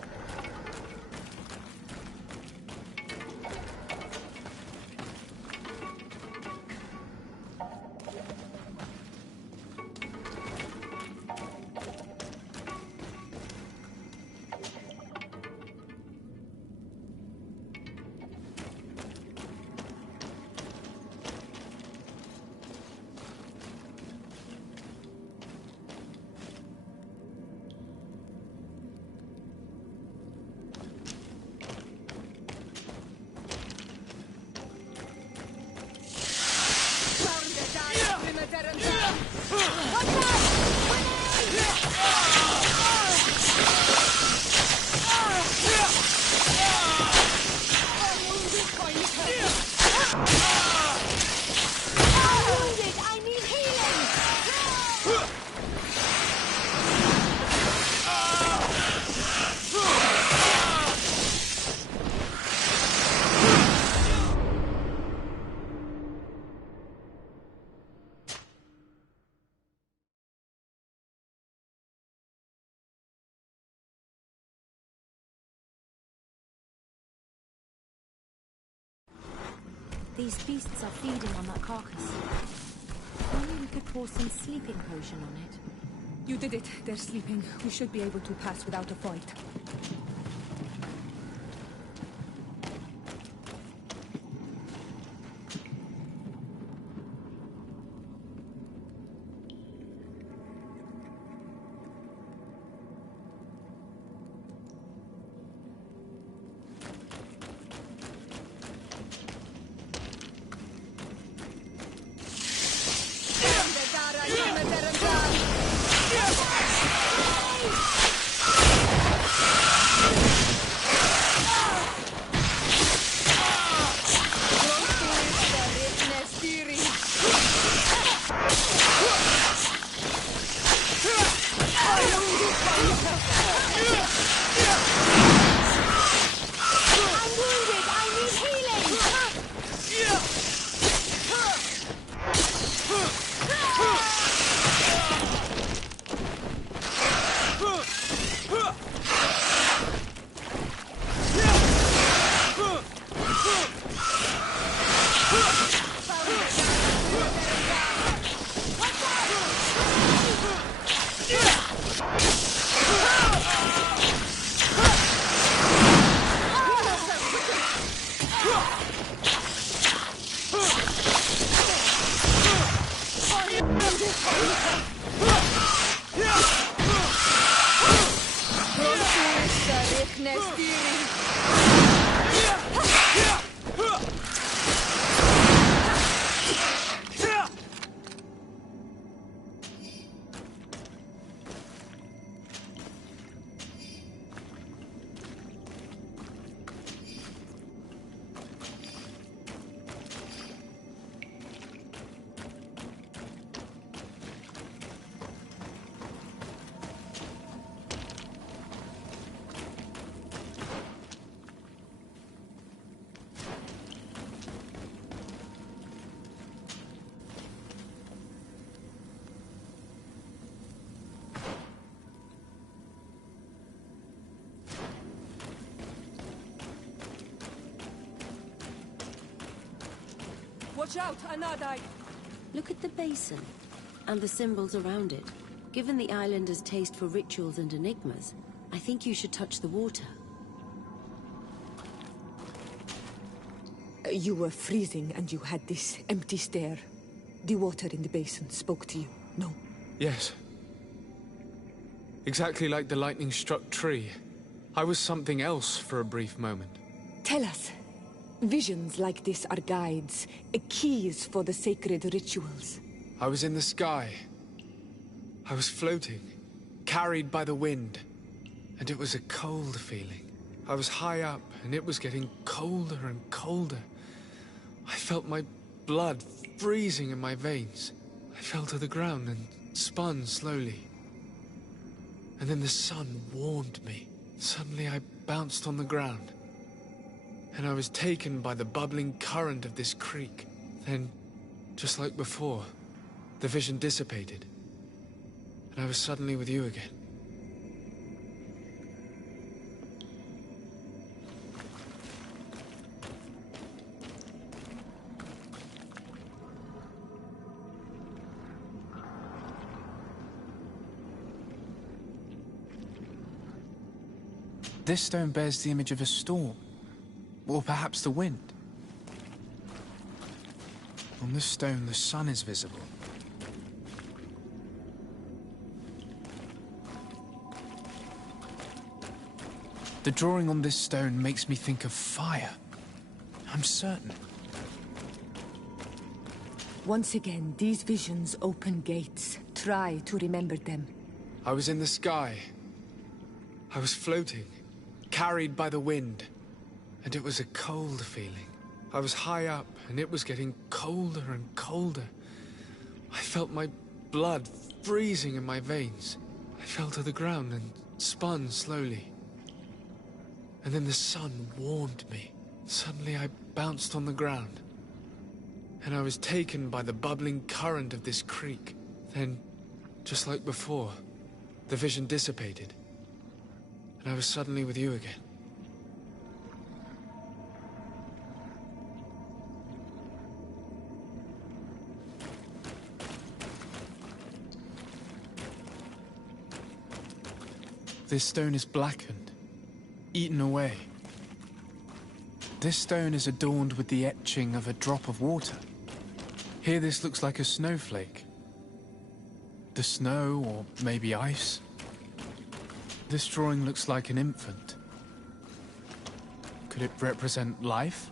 These beasts are feeding on that carcass. If only we could pour some sleeping potion on it. You did it. They're sleeping. We should be able to pass without a fight. Watch out, Anadai! Look at the basin, and the symbols around it. Given the islanders' taste for rituals and enigmas, I think you should touch the water. You were freezing and you had this empty stare. The water in the basin spoke to you, no? Yes. Exactly like the lightning-struck tree. I was something else for a brief moment. Tell us. Visions like this are guides, keys for the sacred rituals. I was in the sky. I was floating, carried by the wind. And it was a cold feeling. I was high up, and it was getting colder and colder. I felt my blood freezing in my veins. I fell to the ground and spun slowly. And then the sun warmed me. Suddenly I bounced on the ground. and I was taken by the bubbling current of this creek. Then, just like before, the vision dissipated, and I was suddenly with you again. This stone bears the image of a storm, or perhaps the wind. On this stone, the sun is visible. The drawing on this stone makes me think of fire. I'm certain. Once again, these visions open gates. Try to remember them. I was in the sky. I was floating, carried by the wind, and it was a cold feeling. I was high up, and it was getting colder and colder. I felt my blood freezing in my veins. I fell to the ground and spun slowly. And then the sun warmed me. Suddenly I bounced on the ground, and I was taken by the bubbling current of this creek. Then, just like before, the vision dissipated, and I was suddenly with you again. This stone is blackened, eaten away. This stone is adorned with the etching of a drop of water. Here this looks like a snowflake. The snow, or maybe ice. This drawing looks like an infant. Could it represent life?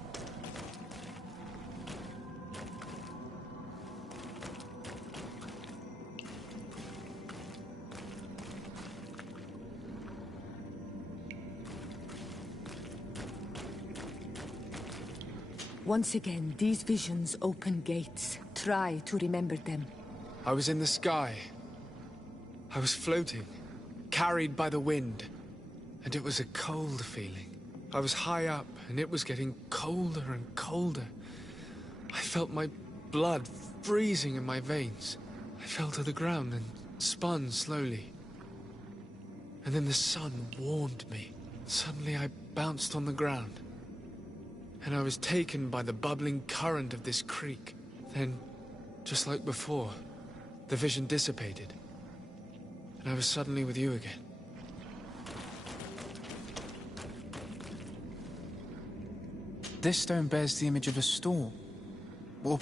Once again, these visions open gates. Try to remember them. I was in the sky. I was floating, carried by the wind, and it was a cold feeling. I was high up, and it was getting colder and colder. I felt my blood freezing in my veins. I fell to the ground and spun slowly. And then the sun warmed me. Suddenly I bounced on the ground, and I was taken by the bubbling current of this creek. Then, just like before, the vision dissipated, and I was suddenly with you again. This stone bears the image of a storm, or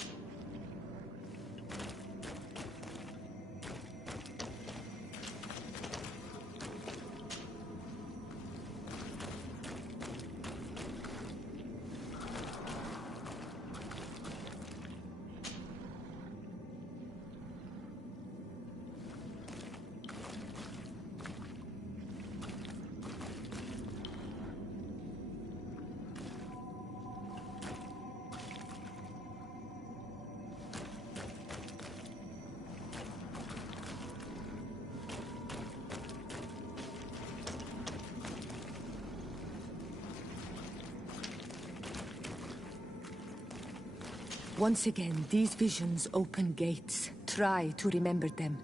Once again, these visions open gates. Try to remember them.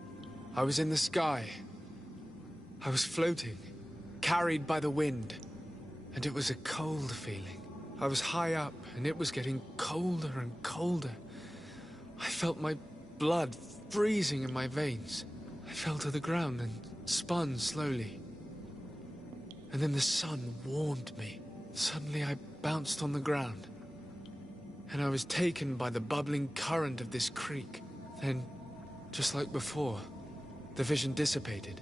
I was in the sky. I was floating, carried by the wind, and it was a cold feeling. I was high up, and it was getting colder and colder. I felt my blood freezing in my veins. I fell to the ground and spun slowly. And then the sun warmed me. Suddenly I bounced on the ground, and I was taken by the bubbling current of this creek. Then, just like before, the vision dissipated,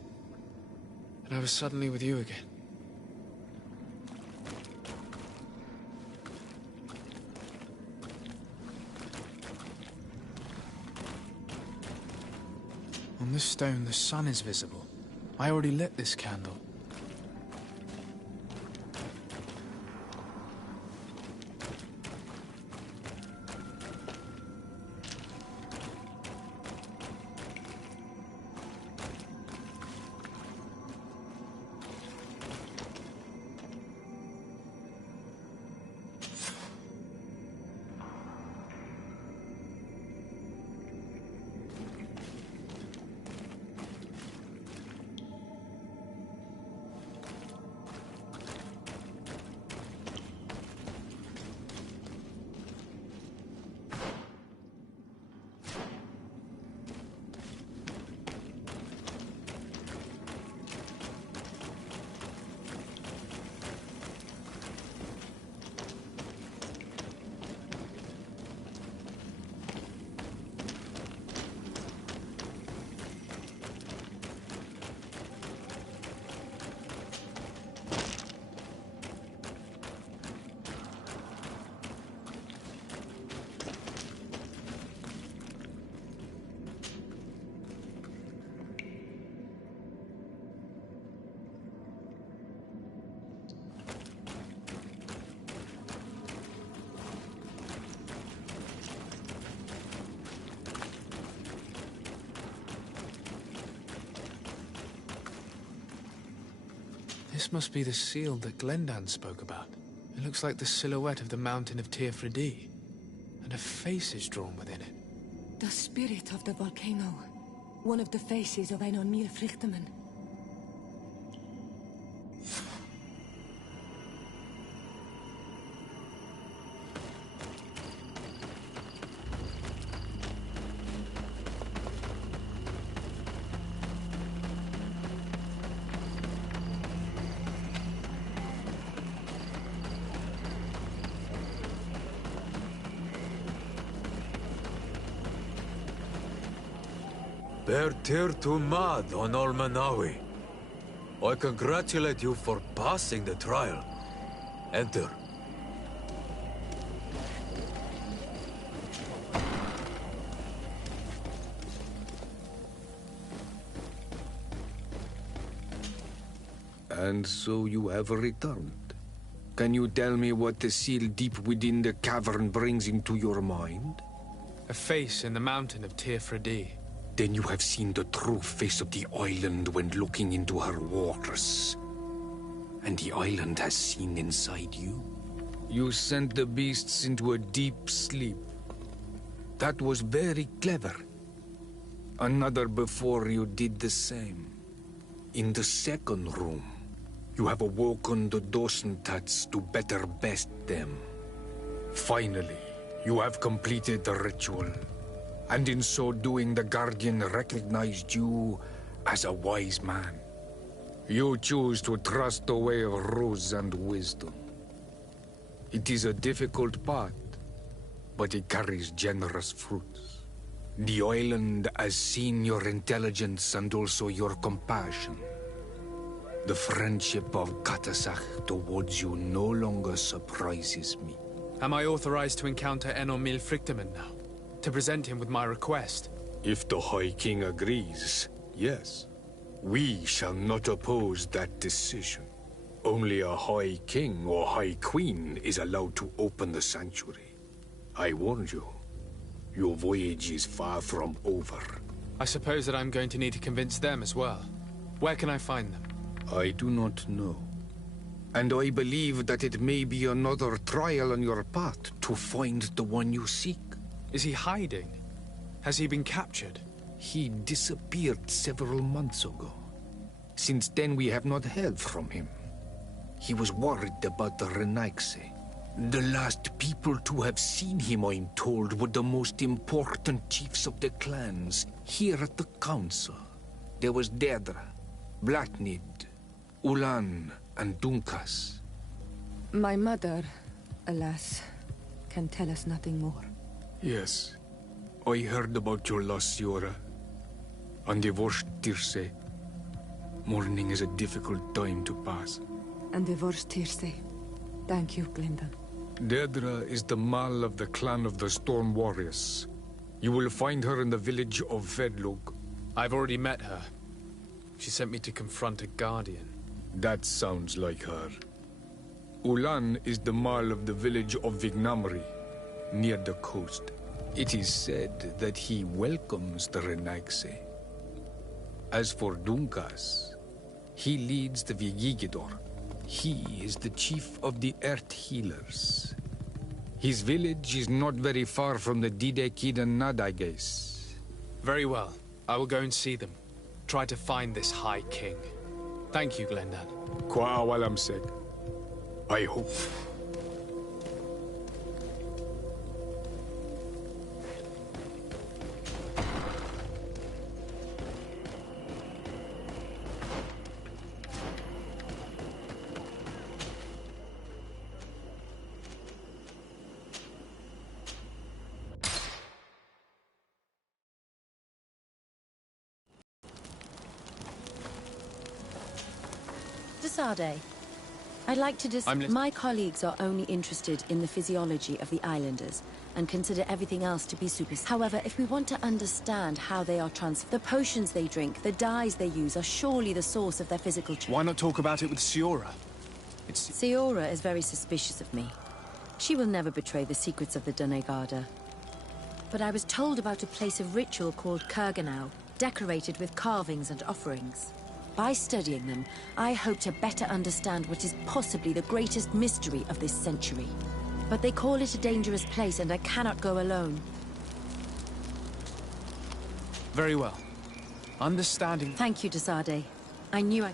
and I was suddenly with you again. On this stone, the sun is visible. I already lit this candle. This must be the seal that Glendan spoke about. It looks like the silhouette of the mountain of Tearfredi, and a face is drawn within it. The spirit of the volcano. One of the faces of Einon Milfrichtemann. Bertir to mad on Almanawi. I congratulate you for passing the trial. Enter. And so you have returned. Can you tell me what the seal deep within the cavern brings into your mind? A face in the mountain of Tearfredi. Then you have seen the true face of the island when looking into her waters. And the island has seen inside you. You sent the beasts into a deep sleep. That was very clever. Another before you did the same. In the second room, you have awoken the Dosentats to better best them. Finally, you have completed the ritual. And in so doing, the Guardian recognized you as a wise man. You choose to trust the way of rules and wisdom. It is a difficult path, but it carries generous fruits. The island has seen your intelligence and also your compassion. The friendship of Katasach towards you no longer surprises me. Am I authorized to encounter Einon Milfrichtemann now? To present him with my request? If the High King agrees, yes. We shall not oppose that decision. Only a High King or High Queen is allowed to open the sanctuary. I warned you. Your voyage is far from over. I suppose that I'm going to need to convince them as well. Where can I find them? I do not know. And I believe that it may be another trial on your path to find the one you seek. Is he hiding? Has he been captured? He disappeared several months ago. Since then, we have not heard from him. He was worried about the Renaigse. The last people to have seen him, I'm told, were the most important chiefs of the clans here at the council. There was Deirdre, Blatnid, Ulan, and Dunkas. My mother, alas, can tell us nothing more. Yes. I heard about your loss, Siora. And divorced Tirce. Mourning is a difficult time to pass. And divorced Tirce. Thank you, Glinda. Deirdre is the Mal of the clan of the Storm Warriors. You will find her in the village of Vedlug. I've already met her. She sent me to confront a Guardian. That sounds like her. Ulan is the Mal of the village of Vignamri, near the coast. It is said that he welcomes the Renaigse. As for Dunkas, he leads the Vigigidor. He is the chief of the Earth Healers. His village is not very far from the Didekid and Nadages. Very well. I will go and see them. Try to find this High King. Thank you, Glendan. Kwa awalam sek. I hope. Desade, I'd like to My colleagues are only interested in the physiology of the islanders and consider everything else to be superficial. However, if we want to understand how they are the potions they drink, the dyes they use are surely the source of their physical change. Why not talk about it with Siora? Siora is very suspicious of me. She will never betray the secrets of the Doneigada. But I was told about a place of ritual called Kurganau, decorated with carvings and offerings. By studying them, I hope to better understand what is possibly the greatest mystery of this century. But they call it a dangerous place, and I cannot go alone. Very well. Understanding... Thank you, Desade. I knew I...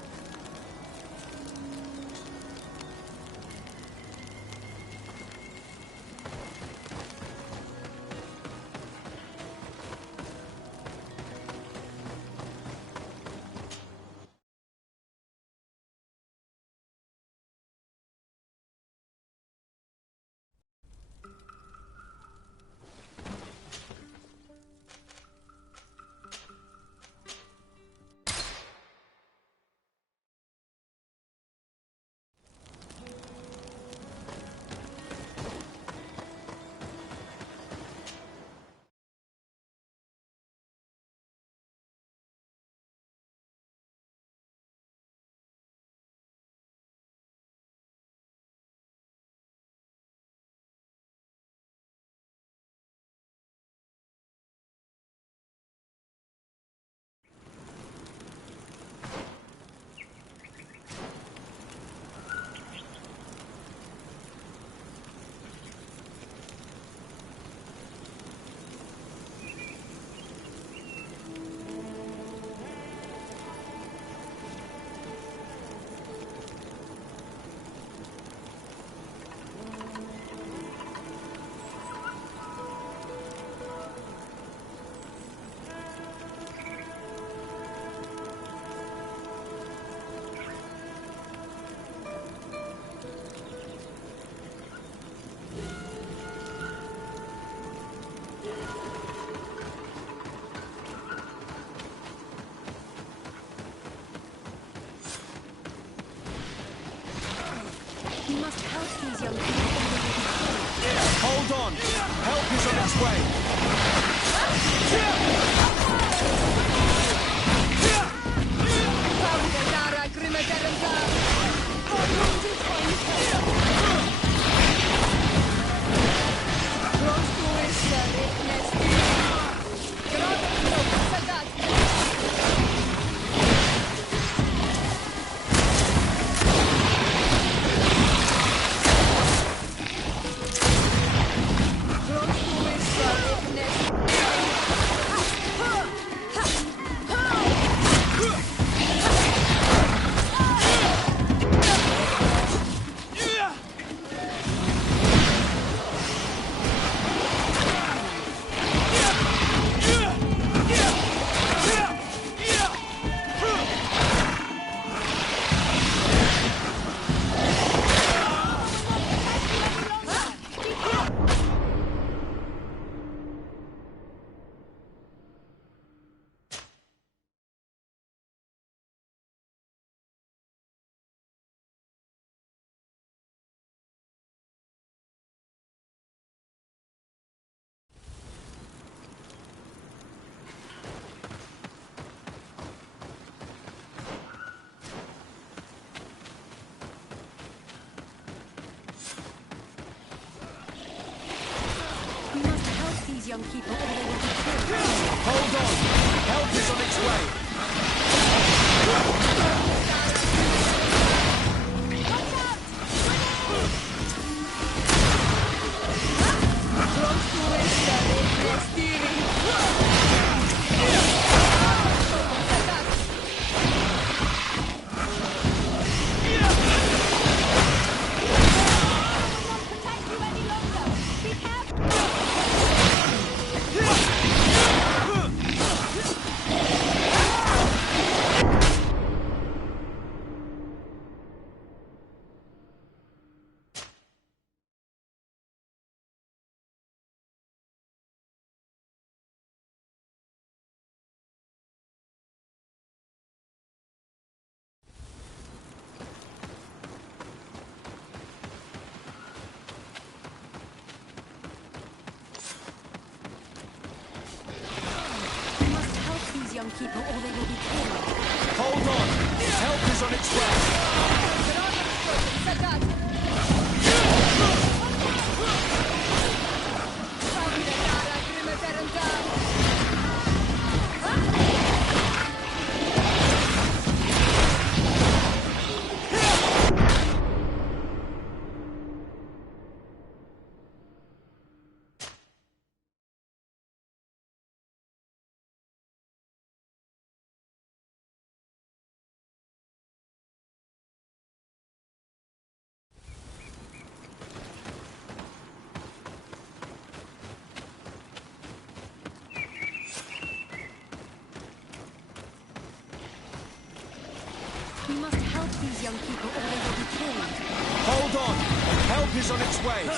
We must help these young people. Hold on! Help is on its way! Young people, or they will be killed. Hold on! Help is on its way! Young people, or they will be killed. Hold on! Help is on its way! Help is on its way.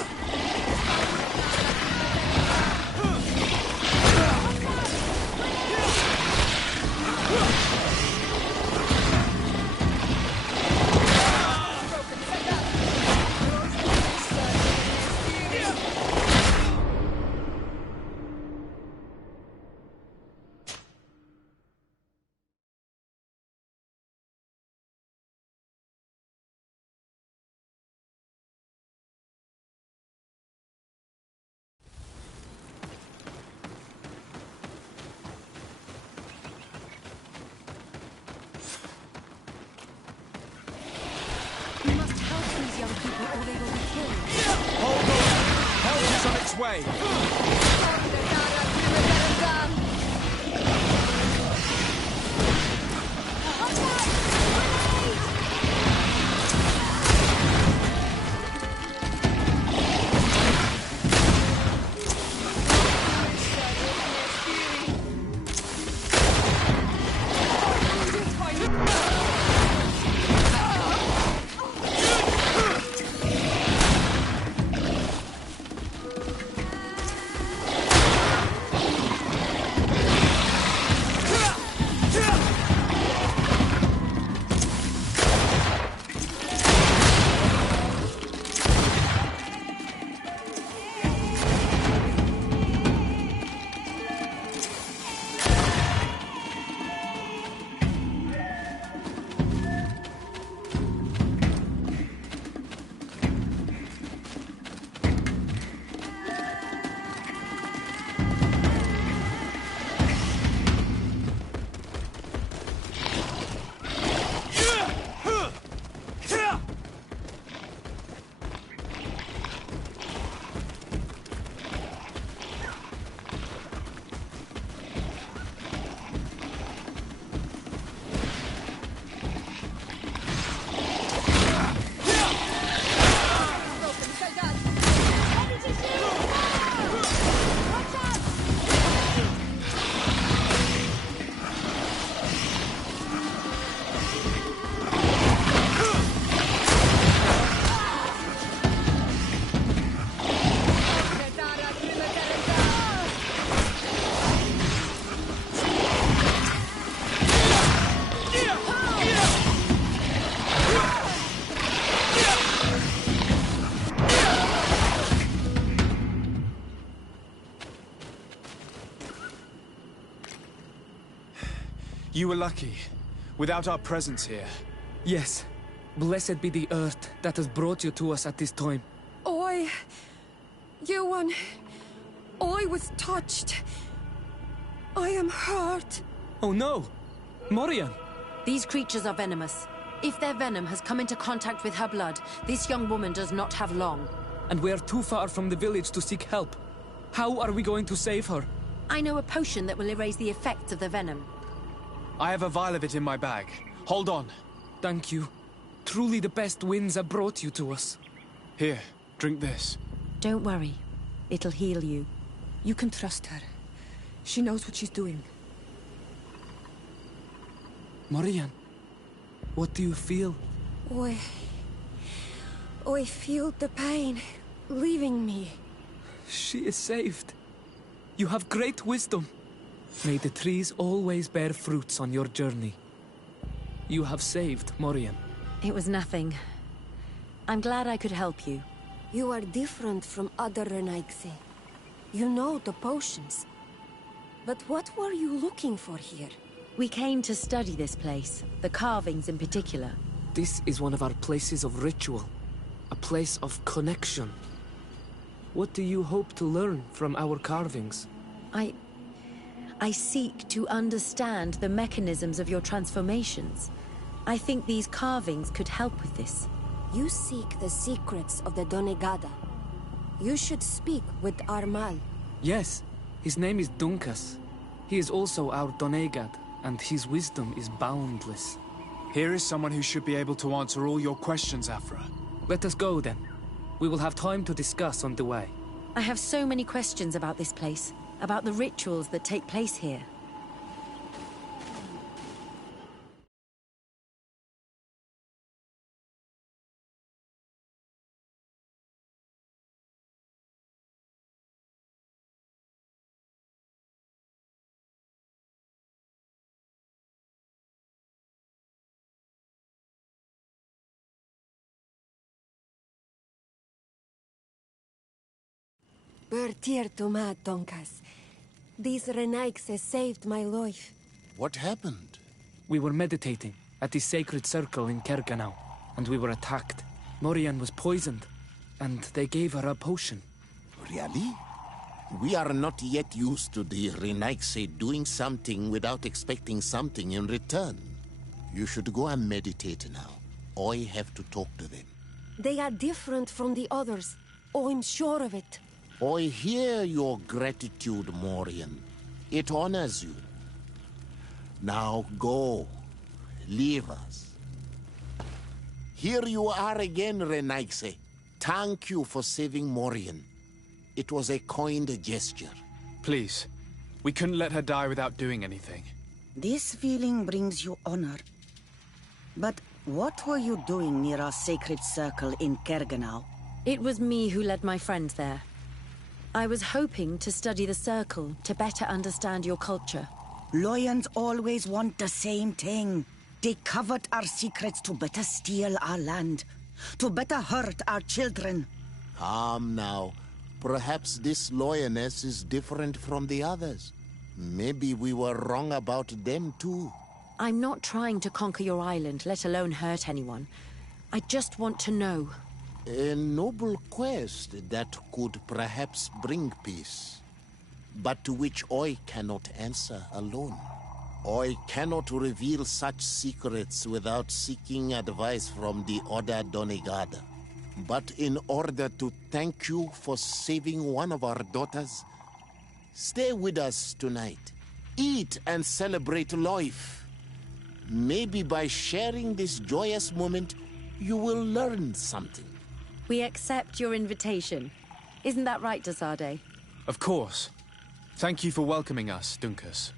We must help these young people or they will be killed. Hold on! Help is on its way. You were lucky. Without our presence here. Yes. Blessed be the earth that has brought you to us at this time. Ewan, I was touched. I am hurt. Oh no! Morian! These creatures are venomous. If their venom has come into contact with her blood, this young woman does not have long. And we are too far from the village to seek help. How are we going to save her? I know a potion that will erase the effects of the venom. I have a vial of it in my bag. Hold on. Thank you. Truly the best winds have brought you to us. Here, drink this. Don't worry. It'll heal you. You can trust her. She knows what she's doing. Morian, what do you feel? I feel the pain leaving me. She is saved. You have great wisdom. May the trees always bear fruits on your journey. You have saved Morian. It was nothing. I'm glad I could help you. You are different from other Renaigse. You know the potions. But what were you looking for here? We came to study this place, the carvings in particular. This is one of our places of ritual. A place of connection. What do you hope to learn from our carvings? I seek to understand the mechanisms of your transformations. I think these carvings could help with this. You seek the secrets of the Donegada. You should speak with Armal. Yes, his name is Dunkas. He is also our Donegad, and his wisdom is boundless. Here is someone who should be able to answer all your questions, Afra. Let us go, then. We will have time to discuss on the way. I have so many questions about this place, about the rituals that take place here. Bertir Tuma Tonkas. These Renaixes saved my life. What happened? We were meditating at the sacred circle in Kerganau, and we were attacked. Morian was poisoned, and they gave her a potion. Really? We are not yet used to the Renaixes doing something without expecting something in return. You should go and meditate now. I have to talk to them. They are different from the others. I'm sure of it. I hear your gratitude, Morian. It honors you. Now go. Leave us. Here you are again, Renaixe. Thank you for saving Morian. It was a kind gesture. Please. We couldn't let her die without doing anything. This feeling brings you honor. But what were you doing near our sacred circle in Kerganau? It was me who led my friends there. I was hoping to study the circle to better understand your culture. Loyans always want the same thing. They covet our secrets to better steal our land, to better hurt our children. Calm now. Perhaps this lioness is different from the others. Maybe we were wrong about them too. I'm not trying to conquer your island, let alone hurt anyone. I just want to know. A noble quest that could perhaps bring peace, but to which I cannot answer alone. I cannot reveal such secrets without seeking advice from the Order Donegada. But in order to thank you for saving one of our daughters, stay with us tonight. Eat and celebrate life. Maybe by sharing this joyous moment, you will learn something. We accept your invitation. Isn't that right, Dasade? Of course. Thank you for welcoming us, Dunkus.